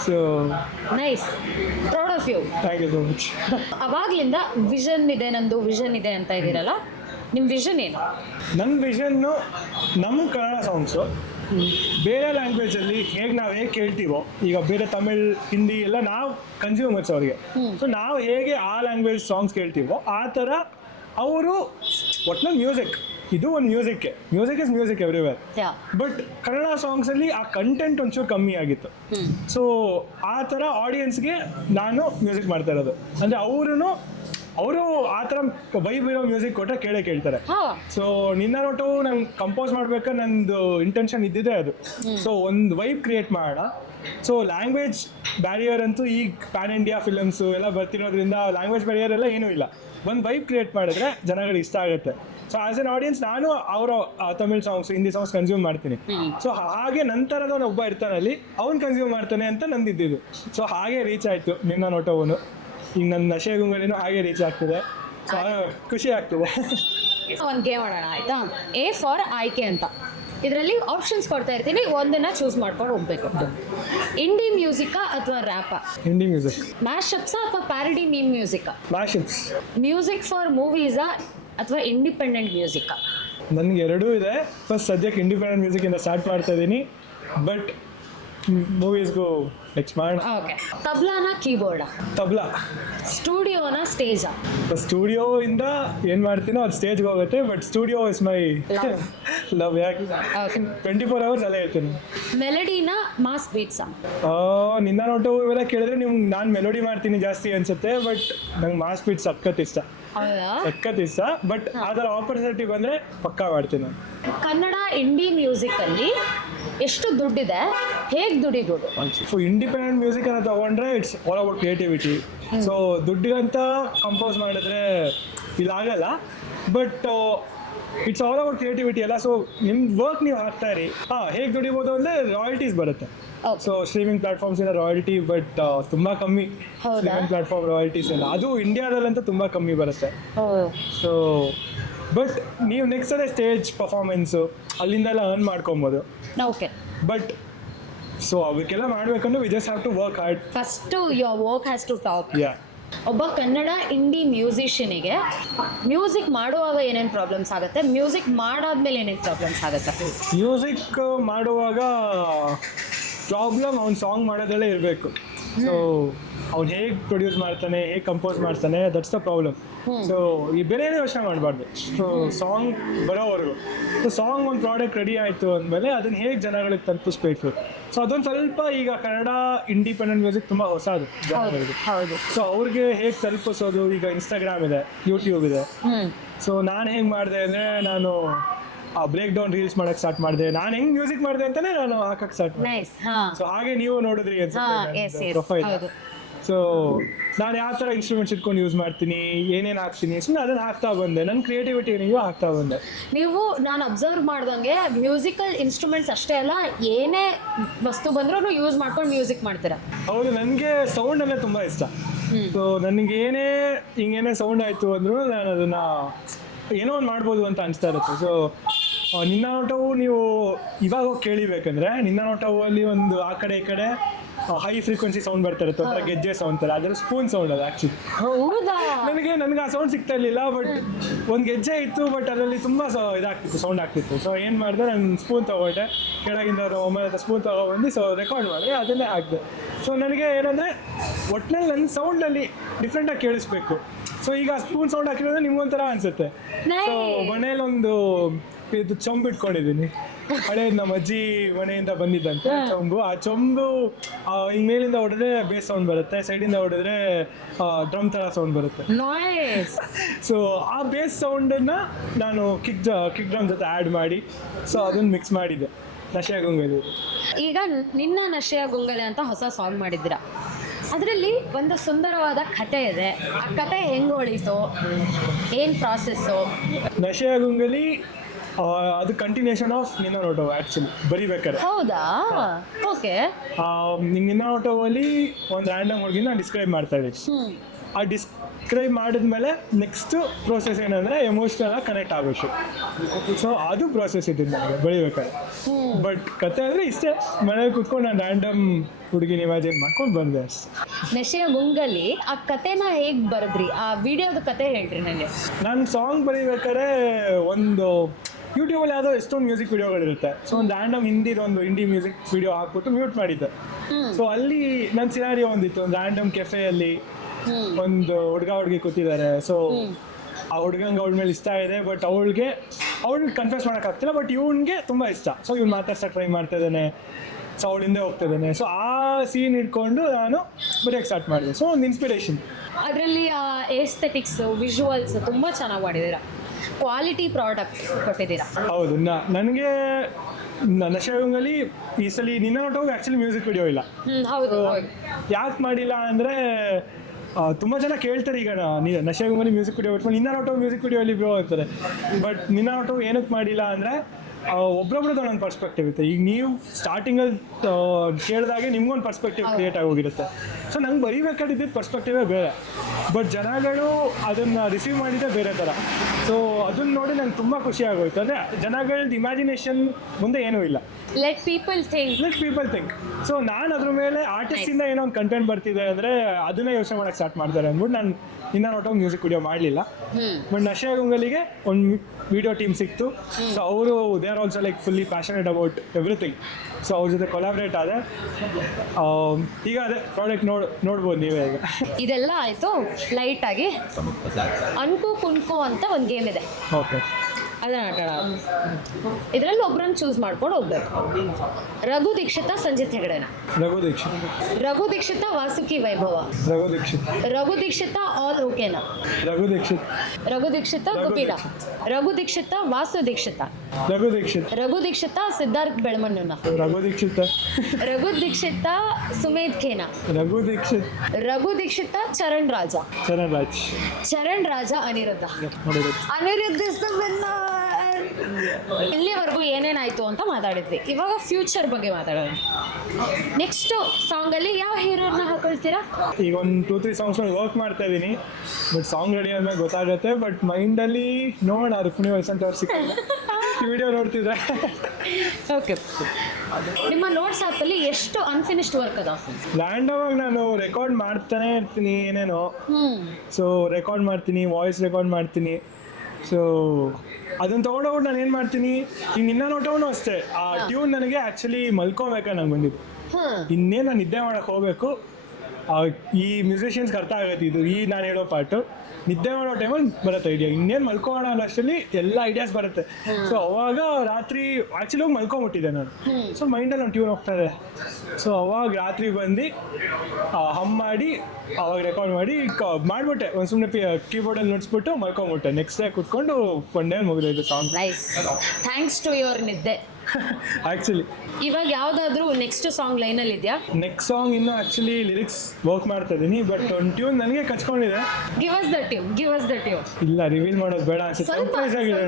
So nice, proud of you. Thank you so much. ಅವಾಗ್ಲಿಂದ ನಂದು ವಿಷನ್ ಇದೆ ಅಂತ ಇದ್ದೀರಲ್ಲ, ನಿಮ್ಮ ವಿಷನ್ ಏನು? ನನ್ನ ವಿಷನ್ನು ನಮ್ಮ ಕನ್ನಡ ಸಾಂಗ್ಸು ಬೇರೆ ಲ್ಯಾಂಗ್ವೇಜಲ್ಲಿ ಹೇಗೆ ಕೇಳ್ತೀವೋ, ಈಗ ಬೇರೆ ತಮಿಳ್ ಹಿಂದಿ ಎಲ್ಲ ನಾವು ಕನ್ಸ್ಯೂಮರ್ಸ್ ಅವ್ರಿಗೆ. ಸೊ ನಾವು ಹೇಗೆ ಆ ಲ್ಯಾಂಗ್ವೇಜ್ ಸಾಂಗ್ಸ್ ಕೇಳ್ತೀವೋ ಆ ಥರ ಅವರು ಒಟ್ನಲ್ಲಿ ಮ್ಯೂಸಿಕ್ ಇದು ಒಂದು music is music everywhere. But Kannada ಸಾಂಗ್ಸಲ್ಲಿ ಆ ಕಂಟೆಂಟ್ ಒಂಚೂರು ಕಮ್ಮಿ ಆಗಿತ್ತು. ಸೊ ಆ ಥರ ಆಡಿಯನ್ಸ್ಗೆ ನಾನು ಮ್ಯೂಸಿಕ್ ಮಾಡ್ತಾ ಇರೋದು. ಅಂದರೆ ಅವರು ಆ ಥರ ವೈಬ್ ಇರೋ ಮ್ಯೂಸಿಕ್ ಕೊಟ್ಟರೆ ಕೇಳ್ತಾರೆ. ಸೊ ನಿನ್ನ ನೋಟವು ನಂಗೆ ಕಂಪೋಸ್ ಮಾಡ್ಬೇಕಾದ್ರೆ ನಂದು ಇಂಟೆನ್ಷನ್ ಇದ್ದಿದೆ ಅದು. ಸೊ ಒಂದು ವೈಬ್ ಕ್ರಿಯೇಟ್ ಮಾಡೋಣ. ಸೊ ಲ್ಯಾಂಗ್ವೇಜ್ ಬ್ಯಾರಿಯರ್ ಅಂತೂ ಈಗ ಪ್ಯಾನ್ ಇಂಡಿಯಾ ಫಿಲಮ್ಸು ಎಲ್ಲ ಬರ್ತಿರೋದ್ರಿಂದ ಲ್ಯಾಂಗ್ವೇಜ್ ಬ್ಯಾರಿಯರ್ ಎಲ್ಲ ಏನೂ ಇಲ್ಲ. ಒಂದು ವೈಬ್ ಕ್ರಿಯೇಟ್ ಮಾಡಿದ್ರೆ ಜನಗಳಿಗೆ ಇಷ್ಟ ಆಗುತ್ತೆ. ಸೊ ಆಸ್ ಎನ್ ಆಡಿಯನ್ಸ್ ನಾನು ಅವರ Tamil songs Hindi songs consume ಮಾಡ್ತೀನಿ. ಸೊ ಹಾಗೆ ನಂತರದವನು ಒಬ್ಬ ಇರ್ತಾನೆ ಅಲ್ಲಿ ಅವ್ನು ಕನ್ಸ್ಯೂಮ್ ಮಾಡ್ತಾನೆ ಅಂತ ನಂದಿದ್ದು. ಸೊ ಹಾಗೆ ರೀಚ್ ಆಯಿತು ನಿನ್ನ ನೋಟವನ್ನು. ಈಗ ನನ್ನ ನಶೆ ಗುಂಗಲಿನೂ ಹಾಗೆ ರೀಚ್ ಆಗ್ತಿದೆ. ಸೊ ಖುಷಿ ಆಗ್ತಿದೆ. ಒಂದು ಗೇಮ್ ಆಡೋಣ ಆಯ್ತಾ? ಎ ಫಾರ್ ಆಯ್ಕೆ ಅಂತ. ಇದರಲ್ಲಿ ಆಪ್ಷನ್ಸ್ ಕೊಡ್ತಾ ಇರ್ತೀನಿ, ಒಂದನ್ನ ಚೂಸ್ ಮಾಡ್ಕೊಂಡು ಹೋಗ್ಬೇಕು. ಇಂಡಿ ಮ್ಯೂಸಿಕಾ ಅಥವಾ ರ್ಯಾಪಾ? ಹಿಂದಿ ಮ್ಯೂಸಿಕ್. ಮ್ಯಾಶಪ್ಸಾ ಅಥವಾ ಪ್ಯಾರಡಿ ಮೀಮ್ ಮ್ಯೂಸಿಕಾ? ಮ್ಯಾಶಪ್ಸ್. ಮ್ಯೂಸಿಕ್ ಫಾರ್ ಮೂವೀಸಾ ಅಥವಾ ಇಂಡಿಪೆಂಡೆಂಟ್ ಮ್ಯೂಸಿಕಾ? ನನಗೆ ಎರಡೂ ಇದೆ. ಫಸ್ಟ್ ಸದ್ಯಕ್ಕೆ ಇಂಡಿಪೆಂಡೆಂಟ್ ಮ್ಯೂಸಿಕಿಂದ ಸ್ಟಾರ್ಟ್ ಮಾಡ್ತಾ ಇದ್ದೀನಿ, ಬಟ್ ಮೂವೀಸ್ಗೂ ನೆಕ್ಸ್ಟ್ ಮಾಡೋಣ. ಓಕೆ. ತಬ್ಲಾನಾ ಕೀಬೋರ್ಡಾ? ತಬ್ಲಾ. ಸ್ಟುಡಿಯೋನಾ ಸ್ಟೇಜಾ? ಸ್ಟುಡಿಯೋ ಇಂದ ಏನು ಮಾಡ್ತೀನೋ ಅದು ಸ್ಟೇಜ್ಗೆ ಹೋಗುತ್ತೆ. But studio is my love. ಯಾಕೆ 24 hours ಅಲ್ಲೇ ಇರ್ತೀನಿ. ಮೆಲಡಿನಾ ಮಾಸ್ ಬೀಟ್ಸಾ? ನಿನ್ನ ನೋಟು ಇವೆಲ್ಲ ಕೇಳಿದ್ರೆ ನಾನು ಮೆಲೋಡಿ ಮಾಡ್ತೀನಿ ಜಾಸ್ತಿ ಅನ್ಸುತ್ತೆ. ಬಟ್ ನಂಗೆ ಮಾಸ್ ಬೀಟ್ ಸಖತ್ ಇಷ್ಟ. ಬಟ್ ಅದರ ಆಪರ್ಚುನಿಟಿ ಬಂದರೆ ಪಕ್ಕಾ ಮಾಡ್ತೀನಿ ನಾನು. ಕನ್ನಡ ಇಂಡಿ ಮ್ಯೂಸಿಕಲ್ಲಿ ಎಷ್ಟು ದುಡ್ಡಿದೆ, ಹೇಗೆ ದುಡಿಬೋದು? ಸೊ ಇಂಡಿಪೆಂಡೆಂಟ್ ಮ್ಯೂಸಿಕ್ ಅನ್ನು ತಗೊಂಡ್ರೆ it's all about creativity. So ದುಡ್ಡಿಗಂತ ಕಂಪೋಸ್ ಮಾಡಿದ್ರೆ ಇದಾಗಲ್ಲ. But it's all about creativity ಅಲ್ಲ. ಸೊ ನಿಮ್ಮ ವರ್ಕ್ ನೀವು ಹಾಕ್ತಾ ಇರಿ. ಹೇಗೆ ದುಡಿಬೋದು ಅಂದರೆ ರಾಯಲ್ಟೀಸ್ ಬರುತ್ತೆ. ಸೊ ಸ್ಟ್ರೀಮಿಂಗ್ ಪ್ಲಾಟ್ಫಾರ್ಮ್ಸಿಂದ ರಾಯಲ್ಟಿ, ಬಟ್ ತುಂಬ ಕಮ್ಮಿ. ಸ್ಟ್ರೀಮಿಂಗ್ ಪ್ಲಾಟ್ಫಾರ್ಮ್ ರಾಯಲ್ಟೀಸ್ ಎಲ್ಲ ಅದು ಇಂಡಿಯಾದಲ್ಲಂತೂ ತುಂಬ ಕಮ್ಮಿ ಬರುತ್ತೆ. ಸೊ ಬಟ್ ನೀವು ನೆಕ್ಸ್ಟ್ ಅದೇ ಸ್ಟೇಜ್ ಪರ್ಫಾರ್ಮೆನ್ಸು ಅಲ್ಲಿಂದೆಲ್ಲ ಅರ್ನ್ ಮಾಡ್ಕೊಬೋದು. ಓಕೆ. ಬಟ್ ಸೊ ಅವಕ್ಕೆಲ್ಲ ಮಾಡಬೇಕಂದ್ರೆ we just have to work hard. First your work has to talk. Yeah. ಒಬ್ಬ ಕನ್ನಡ ಇಂಡಿ ಮ್ಯೂಸಿಷಿಯನಿಗೆ ಮ್ಯೂಸಿಕ್ ಮಾಡುವಾಗ ಏನೇನು ಪ್ರಾಬ್ಲಮ್ಸ್ ಆಗುತ್ತೆ, ಮ್ಯೂಸಿಕ್ ಮಾಡಾದ್ಮೇಲೆ ಏನೇನು ಪ್ರಾಬ್ಲಮ್ಸ್ ಆಗುತ್ತೆ? ಮ್ಯೂಸಿಕ್ ಮಾಡುವಾಗ ಪ್ರಾಬ್ಲಮ್ ಅವ್ನು ಸಾಂಗ್ ಮಾಡೋದ್ರಲ್ಲೇ ಇರಬೇಕು. ಸೊ ಅವ್ನು ಹೇಗೆ ಪ್ರೊಡ್ಯೂಸ್ ಮಾಡ್ತಾನೆ, ಹೇಗೆ ಕಂಪೋಸ್ ಮಾಡ್ತಾನೆ, ದಟ್ಸ್ ದ ಪ್ರಾಬ್ಲಮ್. ಸೊ ಈ ಬೇರೆ ಯೋಚನೆ ಮಾಡಬಾರ್ದು. ಸೊ ಸಾಂಗ್ ಬರೋವರೆಗೂ. ಸೊ ಸಾಂಗ್ ಒಂದು ಪ್ರಾಡಕ್ಟ್ ರೆಡಿ ಆಯಿತು ಅಂದಮೇಲೆ ಅದನ್ನು ಹೇಗೆ ಜನಗಳಿಗೆ ತಲುಪಿಸ್ಬೇಕು. ಸೊ ಅದೊಂದು ಸ್ವಲ್ಪ ಈಗ ಕನ್ನಡ ಇಂಡಿಪೆಂಡೆಂಟ್ ಮ್ಯೂಸಿಕ್ ತುಂಬ ಹೊಸದು ಜನಗಳಿಗೆ. ಸೊ ಅವ್ರಿಗೆ ಹೇಗೆ ತಲುಪಿಸೋದು, ಈಗ ಇನ್ಸ್ಟಾಗ್ರಾಮ್ ಇದೆ, ಯೂಟ್ಯೂಬ್ ಇದೆ. ಸೊ ನಾನು ಹೇಗೆ ಮಾಡಿದೆ ಅಂದರೆ ನಾನು ಬ್ರೇಕ್ ಡೌನ್ ರೀಲ್ಸ್ ಮಾಡಕ್ಕೆ ಸ್ಟಾರ್ಟ್ ಮಾಡಿದೆ. ನಾನು ಹೆಂಗೆ ಮ್ಯೂಸಿಕ್ ಮಾಡಿದೆ ಅಂತಾನೆ ನಾನು ಹಾಕಕ್ಕೆ ಸ್ಟಾರ್ಟ್ ಮಾಡಿದೆ. ಸೊ ಹಾಗೆ ನೀವು ನೋಡಿದ್ರಿ ಅನ್ಸುತ್ತೆ ಪ್ರೊಫೈಲ್. ಸೊ ನಾನು ಯಾವ ಥರ ಇನ್ಸ್ಟ್ರೂಮೆಂಟ್ಸ್ ಇಟ್ಕೊಂಡು ಯೂಸ್ ಮಾಡ್ತೀನಿ, ಏನೇನು ಹಾಕ್ತೀನಿ, ಸೊ ಅದನ್ನು ಹಾಕ್ತಾ ಬಂದೆ. ನನ್ನ ಕ್ರಿಯೇಟಿವಿಟಿ ಏನಿದೆಯೋ ಹಾಕ್ತಾ ಬಂದೆ. ನೀವು ನಾನು ಅಬ್ಸರ್ವ್ ಮಾಡ್ದಂಗೆ ಮ್ಯೂಸಿಕಲ್ ಇನ್ಸ್ಟ್ರೂಮೆಂಟ್ಸ್ ಅಷ್ಟೇ ಅಲ್ಲ, ಏನೇ ವಸ್ತು ಬಂದ್ರೂ ಯೂಸ್ ಮಾಡ್ಕೊಂಡು ಮ್ಯೂಸಿಕ್ ಮಾಡ್ತೀರಾ? ಹೌದು, ನನಗೆ ಸೌಂಡ್ ಅಂದರೆ ತುಂಬ ಇಷ್ಟ. ಸೊ ನನಗೆ ಹಿಂಗೇನೇ ಸೌಂಡ್ ಆಯಿತು ಅಂದರೂ ನಾನು ಅದನ್ನು ಏನೋ ಒಂದು ಮಾಡ್ಬೋದು ಅಂತ ಅನಿಸ್ತಾ ಇರುತ್ತೆ. ಸೊ ನಿನ್ನ ನೋಟವು ನೀವು ಇವಾಗ ಹೋಗಿ ಕೇಳಿಬೇಕಂದ್ರೆ ನಿನ್ನ ನೋಟವು ಅಲ್ಲಿ ಒಂದು ಆ ಕಡೆ ಈ ಕಡೆ ಹೈ ಫ್ರೀಕ್ವೆನ್ಸಿ ಸೌಂಡ್ ಬರ್ತಾ ಇರುತ್ತೆ, ಒಂಥರ ಗೆಜ್ಜೆ ಸೌಂಡ್ ಥರ. ಅದರ ಸ್ಪೂನ್ ಸೌಂಡ್ ಅದು ಆ್ಯಕ್ಚುಲಿ. ನನಗೆ ಆ ಸೌಂಡ್ ಸಿಗ್ತಾ ಇರಲಿಲ್ಲ. ಬಟ್ ಒಂದು ಗೆಜ್ಜೆ ಇತ್ತು, ಬಟ್ ಅದರಲ್ಲಿ ತುಂಬ ಇದಾಗ್ತಿತ್ತು, ಸೌಂಡ್ ಆಗ್ತಿತ್ತು. ಸೊ ಏನು ಮಾಡಿದೆ, ನಾನು ಸ್ಪೂನ್ ತೊಗೊಂಡೆ, ಕೆಳಗಿಂದ ಒಮ್ಮೆ ಸ್ಪೂನ್ ತೊಗೊಬಂದು ಸೊ ರೆಕಾರ್ಡ್ ಮಾಡಿದೆ, ಅದನ್ನೇ ಹಾಕಿದೆ. ಸೊ ನನಗೆ ಏನಂದರೆ ಒಟ್ಟಿನಲ್ಲಿ ನನ್ನ ಸೌಂಡಲ್ಲಿ ಡಿಫ್ರೆಂಟಾಗಿ ಕೇಳಿಸ್ಬೇಕು. ಸೊ ಈಗ ಸ್ಪೂನ್ ಸೌಂಡ್ ಹಾಕಿರೋದ್ರೆ ನಿಮ್ಗೊಂಥರ ಅನಿಸುತ್ತೆ. ಸೊ ಮನೇಲೊಂದು ಇದು ಚೊಂಬು ಇಟ್ಕೊಂಡಿದ್ದೀನಿ, ಹಳೇದು ನಮ್ಮ ಅಜ್ಜಿ ಮನೆಯಿಂದ ಬಂದಿದ್ದಂತೆ ಚೊಂಬು. ಆ ಚೊಂಬು ಹಿಂಗೆ ಮೇಲಿಂದ ಹೊಡೆದ್ರೆ ಬೇಸ್ ಸೌಂಡ್ ಬರುತ್ತೆ, ಸೈಡಿಂದ ಹೊಡೆದ್ರೆ ಡ್ರಮ್ ಥರ ಸೌಂಡ್ ಬರುತ್ತೆ. ಸೊ ಆ ಬೇಸ್ ಸೌಂಡನ್ನು ನಾನು ಕಿಕ್ ಡ್ರಮ್ ಜೊತೆ ಆ್ಯಡ್ ಮಾಡಿ ಸೊ ಅದನ್ನು ಮಿಕ್ಸ್ ಮಾಡಿದ್ದೆ. ನಶೆಯ ಗುಂಗಲಿ. ಈಗ ನಿನ್ನ ನಶೆಯ ಗುಂಗಲಿ ಅಂತ ಹೊಸ ಸಾಂಗ್ ಮಾಡಿದ್ದೀರಾ, ಅದರಲ್ಲಿ ಒಂದು ಸುಂದರವಾದ ಕತೆ ಇದೆ. ಆ ಕತೆ ಹೆಂಗೆ ಹೊಳೀತು, ಏನು ಪ್ರಾಸೆಸ್ಸು? ನಶೆಯ ಗುಂಗಲಿ ಅದು ಕಂಟಿನ್ಯೂಷನ್ ಆಫ್ ನಿನ್ನ ನೋಟೋ ಆ್ಯಕ್ಚುಲಿ ಬರಿಬೇಕಾರೆ. ಹೌದಾ? ಓಕೆ. ನಿನ್ನ ನೋಟೋವಲ್ಲಿ ಒಂದು ರ್ಯಾಂಡಮ್ ಹುಡುಗಿನ ನಾನು ಡಿಸ್ಕ್ರೈಬ್ ಮಾಡ್ತಾ ಇದ್ದೀನಿ. ಆ ಡಿಸ್ಕ್ರೈಬ್ ಮಾಡಿದ್ಮೇಲೆ ನೆಕ್ಸ್ಟ್ ಪ್ರೋಸೆಸ್ ಏನಂದರೆ ಎಮೋಷ್ನಲ್ ಆಗಿ ಕನೆಕ್ಟ್ ಆಗಬೇಕು. ಸೊ ಅದು ಪ್ರೋಸೆಸ್ ಇದ್ದಿದ್ದು ನನಗೆ ಬರೀಬೇಕಾದ್ರೆ. ಬಟ್ ಕತೆ ಅಂದರೆ ಇಷ್ಟೇ, ಮನೇಲಿ ಕೂತ್ಕೊಂಡು ನಾನು ರ್ಯಾಂಡಮ್ ಹುಡುಗಿನ ಇಮ್ಯಾಜಿನ್ ಮಾಡ್ಕೊಂಡು ಬಂದೆ ಅಷ್ಟೇ. ನಶೆಯ ಗುಂಗಲ್ಲಿ ಆ ಕತೆನ ಹೇಗೆ ಬರೆದ್ರಿ? ಆ ವಿಡಿಯೋದ ಕತೆ ಹೇಳ್ರಿ ನನಗೆ. ನಾನು ಸಾಂಗ್ ಬರೀಬೇಕಾದ್ರೆ ಒಂದು ಯೂಟ್ಯೂಬಲ್ಲಿ ಯಾವುದೋ ಎಷ್ಟೊಂದು ಮ್ಯೂಸಿಕ್ ವಿಡಿಯೋಗಳಿರುತ್ತೆ. ಸೊ ಒಂದು ರ್ಯಾಂಡಮ್ ಹಿಂದಿದೊಂದು ಇಂಡಿ ಮ್ಯೂಸಿಕ್ ವಿಡಿಯೋ ಹಾಕ್ಬಿಟ್ಟು ಮ್ಯೂಟ್ ಮಾಡಿದ್ದೆ. ಸೊ ಅಲ್ಲಿ ನನ್ನ ಸಿನಾರಿಯೋ ಒಂದಿತ್ತು, ಒಂದು ರ್ಯಾಂಡಮ್ ಕೆಫೆಯಲ್ಲಿ ಒಂದು ಹುಡುಗಿ ಕೂತಿದ್ದಾರೆ. ಸೊ ಆ ಹುಡುಗಂಗೆ ಅವಳ ಮೇಲೆ ಇಷ್ಟ ಇದೆ, ಬಟ್ ಅವಳಿಗೆ ಕನ್ಫ್ಯೂಸ್ ಮಾಡೋಕ್ಕಾಗ್ತಿಲ್ಲ, ಬಟ್ ಇವ್ನಿಗೆ ತುಂಬ ಇಷ್ಟ. ಸೊ ಇವ್ನು ಮಾತಾಡ್ಸಕ್ಕೆ ಟ್ರೈ ಮಾಡ್ತಾ ಇದ್ದಾನೆ, ಸೊ ಅವಳ ಹಿಂದೆ ಹೋಗ್ತಾ ಇದ್ದಾನೆ. ಸೊ ಆ ಸೀನ್ ಇಟ್ಕೊಂಡು ನಾನು ಬರೆಯೋಕ್ಕೆ ಸ್ಟಾರ್ಟ್ ಮಾಡಿದೆ. ಸೊ ಒಂದು ಇನ್ಸ್ಪಿರೇಷನ್. ಅದರಲ್ಲಿ ಆ ಏಸ್ಥೆಟಿಕ್ಸು, ವಿಜುವಲ್ಸ್ ತುಂಬ ಚೆನ್ನಾಗಿ ಮಾಡಿದ್ದೀರಾ, ಕ್ವಾಲಿಟಿ ಪ್ರಾಡಕ್ಟ್ ಕೊಟ್ಟಿದ್ದೀರಾ. ಹೌದು. ನನಗೆ ನಶೆಗಂಗಲಿ ಈ ಸಲ ನಿನ್ನ ನೋಟೋಗಿ ಆ್ಯಕ್ಚುಲಿ ಮ್ಯೂಸಿಕ್ ವಿಡಿಯೋ ಇಲ್ಲ. ಹೌದು. ಯಾಕೆ ಮಾಡಿಲ್ಲ ಅಂದರೆ ತುಂಬ ಜನ ಕೇಳ್ತಾರೆ ಈಗ ನಶೆಗಂಗಲಿ ಮ್ಯೂಸಿಕ್ ವಿಡಿಯೋ ಬಿಟ್ಕೊಂಡು ನಿನ್ನ ನೋಟೋ ಮ್ಯೂಸಿಕ್ ವಿಡಿಯೋ ಅಲ್ಲಿ ಬ್ರೋ ಅಂತಾರೆ. ಬಟ್ ನಿನ್ನ ನೋಟೋ ಏನಕ್ಕೆ ಮಾಡಿಲ್ಲ ಅಂದರೆ ಒಬ್ರೊಬ್ರದ್ದು ಒಂದೊಂದು ಪರ್ಸ್ಪೆಕ್ಟಿವ್ ಇರುತ್ತೆ. ಈಗ ನೀವು ಸ್ಟಾರ್ಟಿಂಗಲ್ಲಿ ಕೇಳಿದಾಗೆ ನಿಮ್ಗೊಂದು ಪರ್ಸ್ಪೆಕ್ಟಿವ್ ಕ್ರಿಯೇಟ್ ಆಗೋಗಿರುತ್ತೆ. ಸೊ ನಂಗೆ ಬರೀಬೇಕಾಗಿದ್ದಿದ್ದು ಪರ್ಸ್ಪೆಕ್ಟಿವೇ ಬೇರೆ, ಬಟ್ ಜನಗಳು ಅದನ್ನು ರಿಸೀವ್ ಮಾಡಿದ್ದೆ ಬೇರೆ ಥರ. ಸೊ ಅದನ್ನು ನೋಡಿ ನಂಗೆ ತುಂಬ ಖುಷಿ ಆಗೋಯ್ತು. ಅಂದರೆ ಜನಗಳದ್ದು ಇಮ್ಯಾಜಿನೇಷನ್ ಮುಂದೆ ಏನೂ ಇಲ್ಲ. Let people think. ಸೊ ನಾನು ಅದ್ರ ಮೇಲೆ ಆರ್ಟಿಸ್ಟಿಂದ ಏನೋ ಒಂದು ಕಂಟೆಂಟ್ ಬರ್ತಿದೆ ಅಂದರೆ ಅದನ್ನೇ ಯೋಚನೆ ಮಾಡೋಕ್ಕೆ ಸ್ಟಾರ್ಟ್ ಮಾಡ್ತಾರೆ ಅಂದ್ಬಿಟ್ಟು ನಾನು ಇನ್ನ ನೋಟೋ ಮ್ಯೂಸಿಕ್ ವಿಡಿಯೋ ಮಾಡಲಿಲ್ಲ. ಬಟ್ ನಶೆಯ ಗುಂಗಲಿಗೆ ಒಂದು ವಿಡಿಯೋ ಟೀಮ್ ಸಿಕ್ತು. ಸೊ ಅವರು they are also like fully passionate about everything. So ಅವ್ರ ಜೊತೆ ಕೊಲಾಬ್ರೇಟ್ ಆದೆ. ಈಗ ಅದೇ ಪ್ರಾಡಕ್ಟ್ ನೋಡ್ಬೋದು ನೀವೇ. ಈಗ ಇದೆಲ್ಲ ಆಯಿತು ಲೈಟಾಗಿ. ಅನ್ಕು ಕುನ್ಕು ಅಂತ ಒಂದು ಗೇಮ್ ಇದೆ, ಓಕೆ, ಅದನ್ನ ಆಟ ಆಡೋಣ. ಇದರಲ್ಲಿ ಒಬ್ಬರನ್ನ ಚೂಸ್ ಮಾಡ್ಕೊಂಡು ಹೋಗ್ಬೇಕು. ರಘು ದೀಕ್ಷಿತ, ಸಂಜಿತ್ ಹೆಗಡೆನ. ರಘು ದೀಕ್ಷಿತ ವಾಸುಕಿ ವೈಭವ. ರಘು ದೀಕ್ಷಿತ ಆಲ್ ಓಕೆನ. ರಘು ದೀಕ್ಷಿತ ಗುಬಿಲ. ರಘು ದೀಕ್ಷಿತ ವಾಸು ದೀಕ್ಷಿತ. ರಘು ದೀಕ್ಷಿತ ಸಿದ್ಧಾರ್ಥ್ ಬೆಳಮಣ್ಣನ. ರಘು ದೀಕ್ಷಿತ ಸುಮೇಧ್ ಖೇನಾ. ರಘು ದೀಕ್ಷಿತ ಚರಣ್ ರಾಜ ಅನಿರುದ್ಧ. ಅನಿರುದ್ಧ ಇಲ್ಲಿವರೆಗೂ ಏನೇನಾಯ್ತು ಅಂತ ಮಾತಾಡಿದ್ವಿ. ಇವಾಗ ಫ್ಯೂಚರ್ ಬಗ್ಗೆ ಮಾತಾಡೋಣ. ನೆಕ್ಸ್ಟ್ ಸಾಂಗ್ ಅಲ್ಲಿ ಯಾವ ಹೀರೋನ ಹಾಕೊಳ್ತೀರಾ? ಈಗ ಒಂದು 2-3 ಸಾಂಗ್ಸ್ ವರ್ಕ್ ಮಾಡ್ತಾ ಇದ್ದೀನಿ, ಬಟ್ ಸಾಂಗ್ ರೆಡಿ ಆದ್ಮೇಲೆ ಗೊತ್ತಾಗುತ್ತೆ. ಬಟ್ ಮೈಂಡಲ್ಲಿ ನೋಡೋಣ, ರುಕ್ಮಿಣಿ ವಸಂತ್ ಅವ್ರು ಸಿಕ್ಕಿಲ್ಲ, ವಿಡಿಯೋ ನೋಡ್ತಿದ್ರೆ. ಓಕೆ, ನಿಮ್ಮ ನೋಟ್ಸ್ ಆ್ಯಪಲ್ಲಿ ಎಷ್ಟು ಅನ್ಫಿನಿಶ್ಡ್ ವರ್ಕ್ ಅದ? ರ್ಯಾಂಡಮ್ ಆಗಿ ನಾನು ರೆಕಾರ್ಡ್ ಮಾಡ್ತಾನೆ ಇರ್ತೀನಿ ಏನೇನೋ. ಸೊ ರೆಕಾರ್ಡ್ ಮಾಡ್ತೀನಿ, ವಾಯ್ಸ್ ರೆಕಾರ್ಡ್ ಮಾಡ್ತೀನಿ. ಸೊ ಅದನ್ನು ತೊಗೊಂಡೋಗ್ಬಿಟ್ಟು ನಾನು ಏನು ಮಾಡ್ತೀನಿ, ಈಗ ನಿನ್ನ ನೋಟವೂ ಅಷ್ಟೇ. ಆ ಟ್ಯೂನ್ ನನಗೆ ಆ್ಯಕ್ಚುಲಿ ಮಲ್ಕೋಬೇಕಾ ನಂಗೆ ಬಂದಿದ್ದು. ಇನ್ನೇನು ನಾನು ನಿದ್ದೆ ಮಾಡೋಕ್ಕೆ ಹೋಗಬೇಕು, ಈ ಮ್ಯೂಸಿಷಿಯನ್ಸ್ಗೆ ಅರ್ಥ ಆಗತ್ತೆ ಇದು, ಈ ನಾನು ಹೇಳೋ ಪಾರ್ಟು ನಿದ್ದೆ ಮಾಡೋ ಟೈಮಲ್ಲಿ ಬರುತ್ತೆ ಐಡಿಯಾ. ಇನ್ನೇನು ಮಲ್ಕೋಣ ಅನ್ನೋಷ್ಟರಲ್ಲಿ ಎಲ್ಲ ಐಡಿಯಾಸ್ ಬರುತ್ತೆ. ಸೊ ಅವಾಗ ರಾತ್ರಿ ಆ್ಯಕ್ಚುಲಿ ಹೋಗಿ ಮಲ್ಕೊಂಬಿಟ್ಟಿದ್ದೆ ನಾನು. ಸೊ ಮೈಂಡಲ್ಲಿ ಒಂದು ಟ್ಯೂನ್ ಹೋಗ್ತಾ ಇದೆ. ಸೊ ಅವಾಗ ರಾತ್ರಿ ಬಂದು ಹಮ್ ಮಾಡಿ ಅವಾಗ ರೆಕಾರ್ಡ್ ಮಾಡಿ ಮಾಡಿಬಿಟ್ಟೆ. ಒಂದು ಸುಮ್ಮನೆ ಕೀಬೋರ್ಡಲ್ಲಿ ನುಡಿಸ್ಬಿಟ್ಟು ಮಲ್ಕೊಂಬಿಟ್ಟೆ. ನೆಕ್ಸ್ಟ್ ಡೇ ಕುತ್ಕೊಂಡು ಒನ್ ಡೇ ಮುಗಿದೋಯ್ತು song. Nice, thanks to your ನಿದ್ದೆ. ಆ್ಯಕ್ಚುಲಿ ಇವಾಗ ಯಾವುದಾದ್ರೂ ನೆಕ್ಸ್ಟ್ ಸಾಂಗ್ ಲೈನಲ್ಲಿ ಇದೆಯಾ? ನೆಕ್ಸ್ಟ್ ಸಾಂಗ್ ಇನ್ನೂ ಆ್ಯಕ್ಚುಲಿ ಲಿರಿಕ್ಸ್ ವರ್ಕ್ ಮಾಡ್ತಾ ಇದ್ದೀನಿ, ಬಟ್ ಒಂದು ಟ್ಯೂನ್ ನನಗೆ ಕಚ್ಕೊಂಡಿದೆ. Give us the tune. ಇಲ್ಲ, ರಿವೀಲ್ ಮಾಡೋದು ಬೇಡ ಅನ್ಸುತ್ತೆ. ಸರ್ಪ್ರೈಸ್ ಆಗಿದೆ.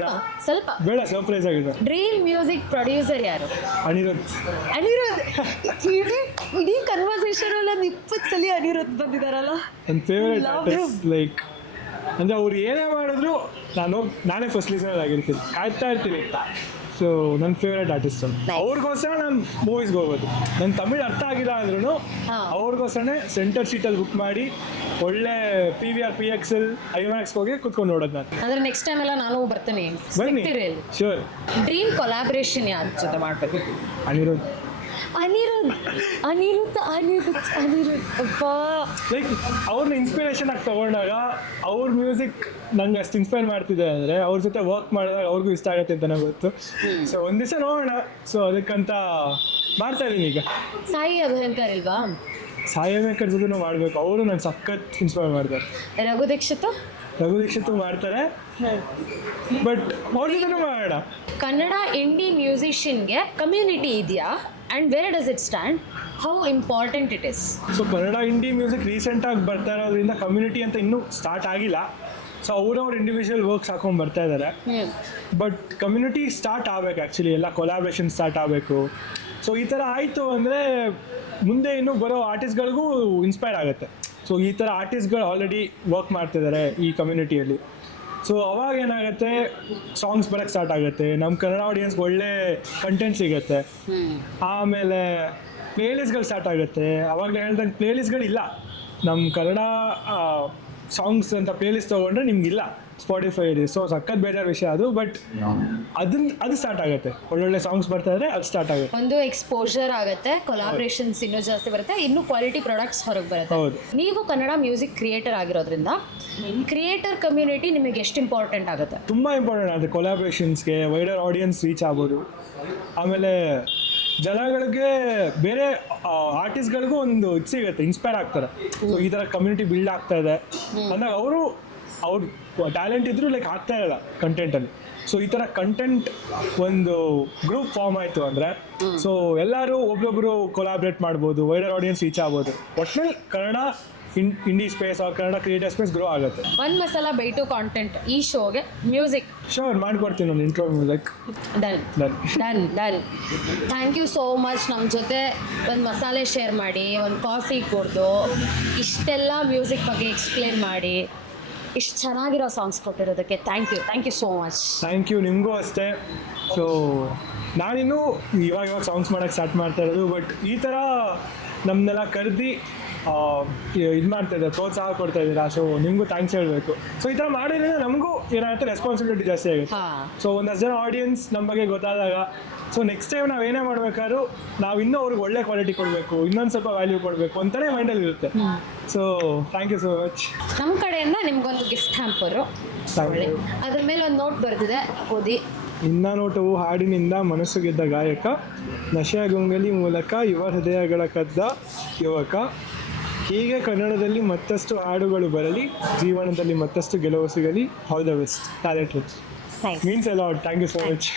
ಬೇಡ, ಸರ್ಪ್ರೈಸ್ ಆಗಿದೆ. ಡ್ರೀಮ್ ಮ್ಯೂಸಿಕ್ ಪ್ರೊಡ್ಯೂಸರ್ ಯಾರು? ಅನಿರುದ್ಧ್. ಇಡೀ ಕನ್ವರ್ಸೇಷನ್ ಅಲ್ಲಿ 20 ಸಲ ಅನಿರುದ್ಧ್ ಬಂದಿದಾರಲ್ಲ. ನನ್ನ ಫೇವ್ರೇಟ್ ಆರ್ಟಿಸ್ಟ್. ಲೈಕ್ ಅಂದರೆ ಅವ್ರು ಏನೇ ಮಾಡಿದ್ರು ನಾನೇ ಫಸ್ಟ್ ಲಿಸನರ್ ಆಗಿರ್ತೀನಿ, ಕಾಯ್ತಾ ಇರ್ತೀನಿ. ಸೊ ನನ್ನ ಫೇವ್ರೇಟ್ ಆರ್ಟಿಸ್ಟ್ ಅವ್ರಿಗೋಸ್ಕರ ನಾನು ಮೂವೀಸ್ಗೆ ಹೋಗೋದು. ನನ್ನ ತಮಿಳು ಅರ್ಥ ಆಗಿಲ್ಲ ಅಂದ್ರೂ ಅವ್ರಿಗೋಸ್ಕರನೇ ಸೆಂಟರ್ ಸೀಟಲ್ಲಿ ಬುಕ್ ಮಾಡಿ ಒಳ್ಳೆ PVR PXL IMAX ಹೋಗಿ ಕುತ್ಕೊಂಡು ನೋಡೋದು ನಾನು. ಅಂದ್ರೆ ನೆಕ್ಸ್ಟ್ ಟೈಮ್ ಎಲ್ಲ ನಾನು ಬರ್ತೇನೆ. ಬನ್ನಿ, ಶೋರ್. ಡ್ರೀಮ್ ಕೊಲಾಬ್ರೇಷನ್ ಯಾರ ಜೊತೆ ಮಾಡಬೇಕು? ಅನಿರುದ್ಧ್. ಲೈಕ್ ಅವ್ರನ್ನ ಇನ್ಸ್ಪಿರೇಷನ್ ಆಗಿ ತೊಗೊಂಡಾಗ ಅವ್ರ ಮ್ಯೂಸಿಕ್ ನಂಗೆ ಅಷ್ಟು ಇನ್ಸ್ಪೈರ್ ಮಾಡ್ತಿದೆ ಅಂದರೆ ಅವ್ರ ಜೊತೆ ವರ್ಕ್ ಮಾಡಿದಾಗ ಅವ್ರಿಗೂ ಇಷ್ಟ ಆಗುತ್ತೆ ಅಂತ ನನಗೆ ಗೊತ್ತು. ಸೊ ಒಂದು ದಿವಸ ನೋಡೋಣ. ಸೊ ಅದಕ್ಕಂತ ಮಾಡ್ತಾ ಇದ್ದೀನಿ. ಈಗ ಸಾಯಿ ಅಭಯಂಕರ್ ಇಲ್ವಾ? ಸಾಯಿ ಅಭಯಂಕರ್ ಜೊತೆ ಮಾಡಬೇಕು. ಅವರು ನನ್ನ ಸಖತ್ ಇನ್ಸ್ಪೈರ್ ಮಾಡ್ತಾರೆ. ರಘು ದೀಕ್ಷಿತ್ ರಘು ದೀಕ್ಷಿತ್ ಮಾಡ್ತಾರೆ, ಬಟ್ ಅವ್ರ ಜೊತೆನೂ ಮಾಡೋಣ. ಕನ್ನಡ ಇಂಡಿ ಮ್ಯೂಸಿಷಿಯನ್ಗೆ ಕಮ್ಯುನಿಟಿ ಇದೆಯಾ and where does it stand, how important it is? So Kannada indie music ರೀಸೆಂಟಾಗಿ ಬರ್ತಾ ಇರೋದ್ರಿಂದ ಕಮ್ಯುನಿಟಿ ಅಂತ ಇನ್ನೂ ಸ್ಟಾರ್ಟ್ ಆಗಿಲ್ಲ. ಸೊ ಅವ್ರವ್ರ ಇಂಡಿವಿಜುವಲ್ ವರ್ಕ್ಸ್ ಹಾಕೊಂಡು ಬರ್ತಾ ಇದ್ದಾರೆ. ಬಟ್ ಕಮ್ಯುನಿಟಿ ಸ್ಟಾರ್ಟ್ ಆಗಬೇಕು, ಆ್ಯಕ್ಚುಲಿ ಎಲ್ಲ ಕೊಲಾಬ್ರೇಷನ್ ಸ್ಟಾರ್ಟ್ ಆಗಬೇಕು. ಸೊ ಈ ಥರ ಆಯಿತು ಅಂದರೆ ಮುಂದೆ ಇನ್ನೂ ಬರೋ ಆರ್ಟಿಸ್ಟ್ಗಳಿಗೂ ಇನ್ಸ್ಪೈರ್ ಆಗುತ್ತೆ. ಸೊ ಈ ಥರ ಆರ್ಟಿಸ್ಟ್ಗಳು ಆಲ್ರೆಡಿ ವರ್ಕ್ ಮಾಡ್ತಿದ್ದಾರೆ ಈ ಕಮ್ಯುನಿಟಿಯಲ್ಲಿ. ಸೊ ಅವಾಗ ಏನಾಗುತ್ತೆ, ಸಾಂಗ್ಸ್ ಬರೋಕ್ಕೆ ಸ್ಟಾರ್ಟ್ ಆಗುತ್ತೆ, ನಮ್ಮ ಕನ್ನಡ ಆಡಿಯನ್ಸ್ಗೆ ಒಳ್ಳೆ ಕಂಟೆಂಟ್ ಸಿಗುತ್ತೆ. ಆಮೇಲೆ ಪ್ಲೇಲಿಸ್ಟ್ಗಳು ಸ್ಟಾರ್ಟ್ ಆಗುತ್ತೆ. ಅವಾಗಲೇ ಹೇಳ್ದಂಗೆ ಪ್ಲೇಲಿಸ್ಟ್ಗಳಿಲ್ಲ, ನಮ್ಮ ಕನ್ನಡ ಸಾಂಗ್ಸ್ ಅಂತ ಪ್ಲೇಲಿಸ್ಟ್ ತೊಗೊಂಡ್ರೆ ನಿಮಗಿಲ್ಲ ಸ್ಪಾಟಿಫೈಲಿ. ಸೊ ಸಖತ್ ಬೇಜಾರು ವಿಷಯ ಅದು. ಬಟ್ ಅದು ಸ್ಟಾರ್ಟ್ ಆಗುತ್ತೆ, ಒಳ್ಳೊಳ್ಳೆ ಸಾಂಗ್ಸ್ ಬರ್ತಾ ಇದ್ರೆ ಅದು ಸ್ಟಾರ್ಟ್ ಆಗುತ್ತೆ. ಒಂದು ಎಕ್ಸ್ಪೋಜರ್ ಆಗುತ್ತೆ, ಕೊಲಾಬ್ರೇಷನ್ಸ್ ಇನ್ನೂ ಜಾಸ್ತಿ ಬರುತ್ತೆ, ಇನ್ನೂ ಕ್ವಾಲಿಟಿ ಪ್ರಾಡಕ್ಟ್ಸ್ ಹೊರಗೆ ಬರುತ್ತೆ. ಹೌದು. ನೀವು ಕನ್ನಡ ಮ್ಯೂಸಿಕ್ ಕ್ರಿಯೇಟರ್ ಆಗಿರೋದ್ರಿಂದ ಕ್ರಿಯೇಟರ್ ಕಮ್ಯುನಿಟಿ ನಿಮಗೆ ಎಷ್ಟು ಇಂಪಾರ್ಟೆಂಟ್ ಆಗುತ್ತೆ? ತುಂಬ ಇಂಪಾರ್ಟೆಂಟ್ ಆಗುತ್ತೆ. ಕೊಲಾಬ್ರೇಷನ್ಸ್ಗೆ ವೈಡರ್ ಆಡಿಯನ್ಸ್ ರೀಚ್ ಆಗ್ಬೋದು. ಆಮೇಲೆ ಜನಗಳಿಗೆ ಬೇರೆ ಆರ್ಟಿಸ್ಟ್ಗಳಿಗೂ ಒಂದು ಇದು ಸಿಗುತ್ತೆ, ಇನ್ಸ್ಪೈರ್ ಆಗ್ತಾರೆ. ಸೊ ಈ ಥರ ಕಮ್ಯುನಿಟಿ ಬಿಲ್ಡ್ ಆಗ್ತಾ ಇದೆ ಅಂದಾಗ ಅವ್ರ ಟ್ಯಾಲೆಂಟ್ ಇದ್ರೂ ಲೈಕ್ ಆಗ್ತಾ ಇರಲ್ಲ ಕಂಟೆಂಟಲ್ಲಿ. ಸೊ ಈ ಥರ ಕಂಟೆಂಟ್ ಒಂದು ಗ್ರೂಪ್ ಫಾರ್ಮ್ ಆಯಿತು ಅಂದರೆ ಸೊ ಎಲ್ಲರೂ ಒಬ್ರೊಬ್ರು ಕೊಲಾಬ್ರೇಟ್ ಮಾಡ್ಬೋದು, ವೈಡರ್ ಆಡಿಯನ್ಸ್ ರೀಚ್ ಆಗ್ಬೋದು. ಒಟ್ಟಿನಲ್ಲಿ Kannada indie space or Kannada creator space grow ಆಗುತ್ತೆ. ಒಂದು ಮಸಾಲ ಬೈಟು ಕಾಂಟೆಂಟ್ ಈ ಶೋಗೆ ಮ್ಯೂಸಿಕ್ ಶೋರ್ ಮಾಡ್ಕೊಡ್ತೀನಿ ನಾನು intro music. Done done done done. Thank you so much. ನಮ್ಮ ಜೊತೆ ಒಂದು ಮಸಾಲೆ ಶೇರ್ ಮಾಡಿ, ಒಂದು ಕಾಫಿ ಕುಡ್ದು ಇಷ್ಟೆಲ್ಲ ಮ್ಯೂಸಿಕ್ ಬಗ್ಗೆ ಎಕ್ಸ್ಪ್ಲೇನ್ ಮಾಡಿ, ಇಷ್ಟು ಚೆನ್ನಾಗಿರೋ ಸಾಂಗ್ಸ್ ಕೊಟ್ಟಿರೋದಕ್ಕೆ thank you so much. Thank you, ನಿಮಗೂ ಅಷ್ಟೇ. ಸೊ ನಾನಿನ್ನೂ ಇವಾಗ ಸಾಂಗ್ಸ್ ಮಾಡೋಕ್ಕೆ ಸ್ಟಾರ್ಟ್ ಮಾಡ್ತಾ ಇರೋದು. ಬಟ್ ಈ ಥರ ನಮ್ಮನ್ನೆಲ್ಲ ಕರೆದು ಇದು ಮಾಡ್ತಾಯಿದ್ದಾರೆ, ಪ್ರೋತ್ಸಾಹ ಕೊಡ್ತಾ ಇದ್ದೀರಾ. ಸೊ ನಿಮಗೂ ಥ್ಯಾಂಕ್ಸ್ ಹೇಳಬೇಕು. ಸೊ ಈ ಥರ ಮಾಡಿದ್ರೆ ನಮಗೂ ಏನಾಗುತ್ತೆ, ರೆಸ್ಪಾನ್ಸಿಬಿಲಿಟಿ ಜಾಸ್ತಿ ಆಗುತ್ತೆ. ಸೊ ಒಂದಷ್ಟು ಜನ ಆಡಿಯನ್ಸ್ ನಮ್ಮ ಬಗ್ಗೆ ಗೊತ್ತಾದಾಗ ಸೊ ನೆಕ್ಸ್ಟ್ ಟೈಮ್ ನಾವು ಏನೇ ಮಾಡಬೇಕಾದ್ರೂ ನಾವು ಇನ್ನೂ ಅವ್ರಿಗೆ ಒಳ್ಳೆ ಕ್ವಾಲಿಟಿ ಕೊಡಬೇಕು, ಇನ್ನೊಂದು ಸ್ವಲ್ಪ ವ್ಯಾಲ್ಯೂ ಕೊಡಬೇಕು ಅಂತಲೇ ಮೈಂಡಲ್ಲಿ ಇರುತ್ತೆ. So thank you so much. ನಮ್ಮ ಕಡೆಯಿಂದ ನಿಮ್ಗೊಂದು ಗಿಫ್ಟ್ ಹ್ಯಾಂಪರು, ಅದ್ರ ಮೇಲೆ ಒಂದು ನೋಟ್ ಬರೆದಿದೆ, ಓದಿ. ನಿನ್ನ ನೋಟವು ಹಾಡಿನಿಂದ ಮನಸ್ಸು ಗೆದ್ದ ಗಾಯಕ, ನಶೆಯ ಗಂಗಲಿ ಮೂಲಕ ಯುವ ಹೃದಯಗಳ ಕದ್ದ ಯುವಕ. ಹೀಗೆ ಕನ್ನಡದಲ್ಲಿ ಮತ್ತಷ್ಟು ಹಾಡುಗಳು ಬರಲಿ, ಜೀವನದಲ್ಲಿ ಮತ್ತಷ್ಟು ಗೆಲುವು ಸಿಗಲಿ. All the best talent. Means a lot. Thank you so much.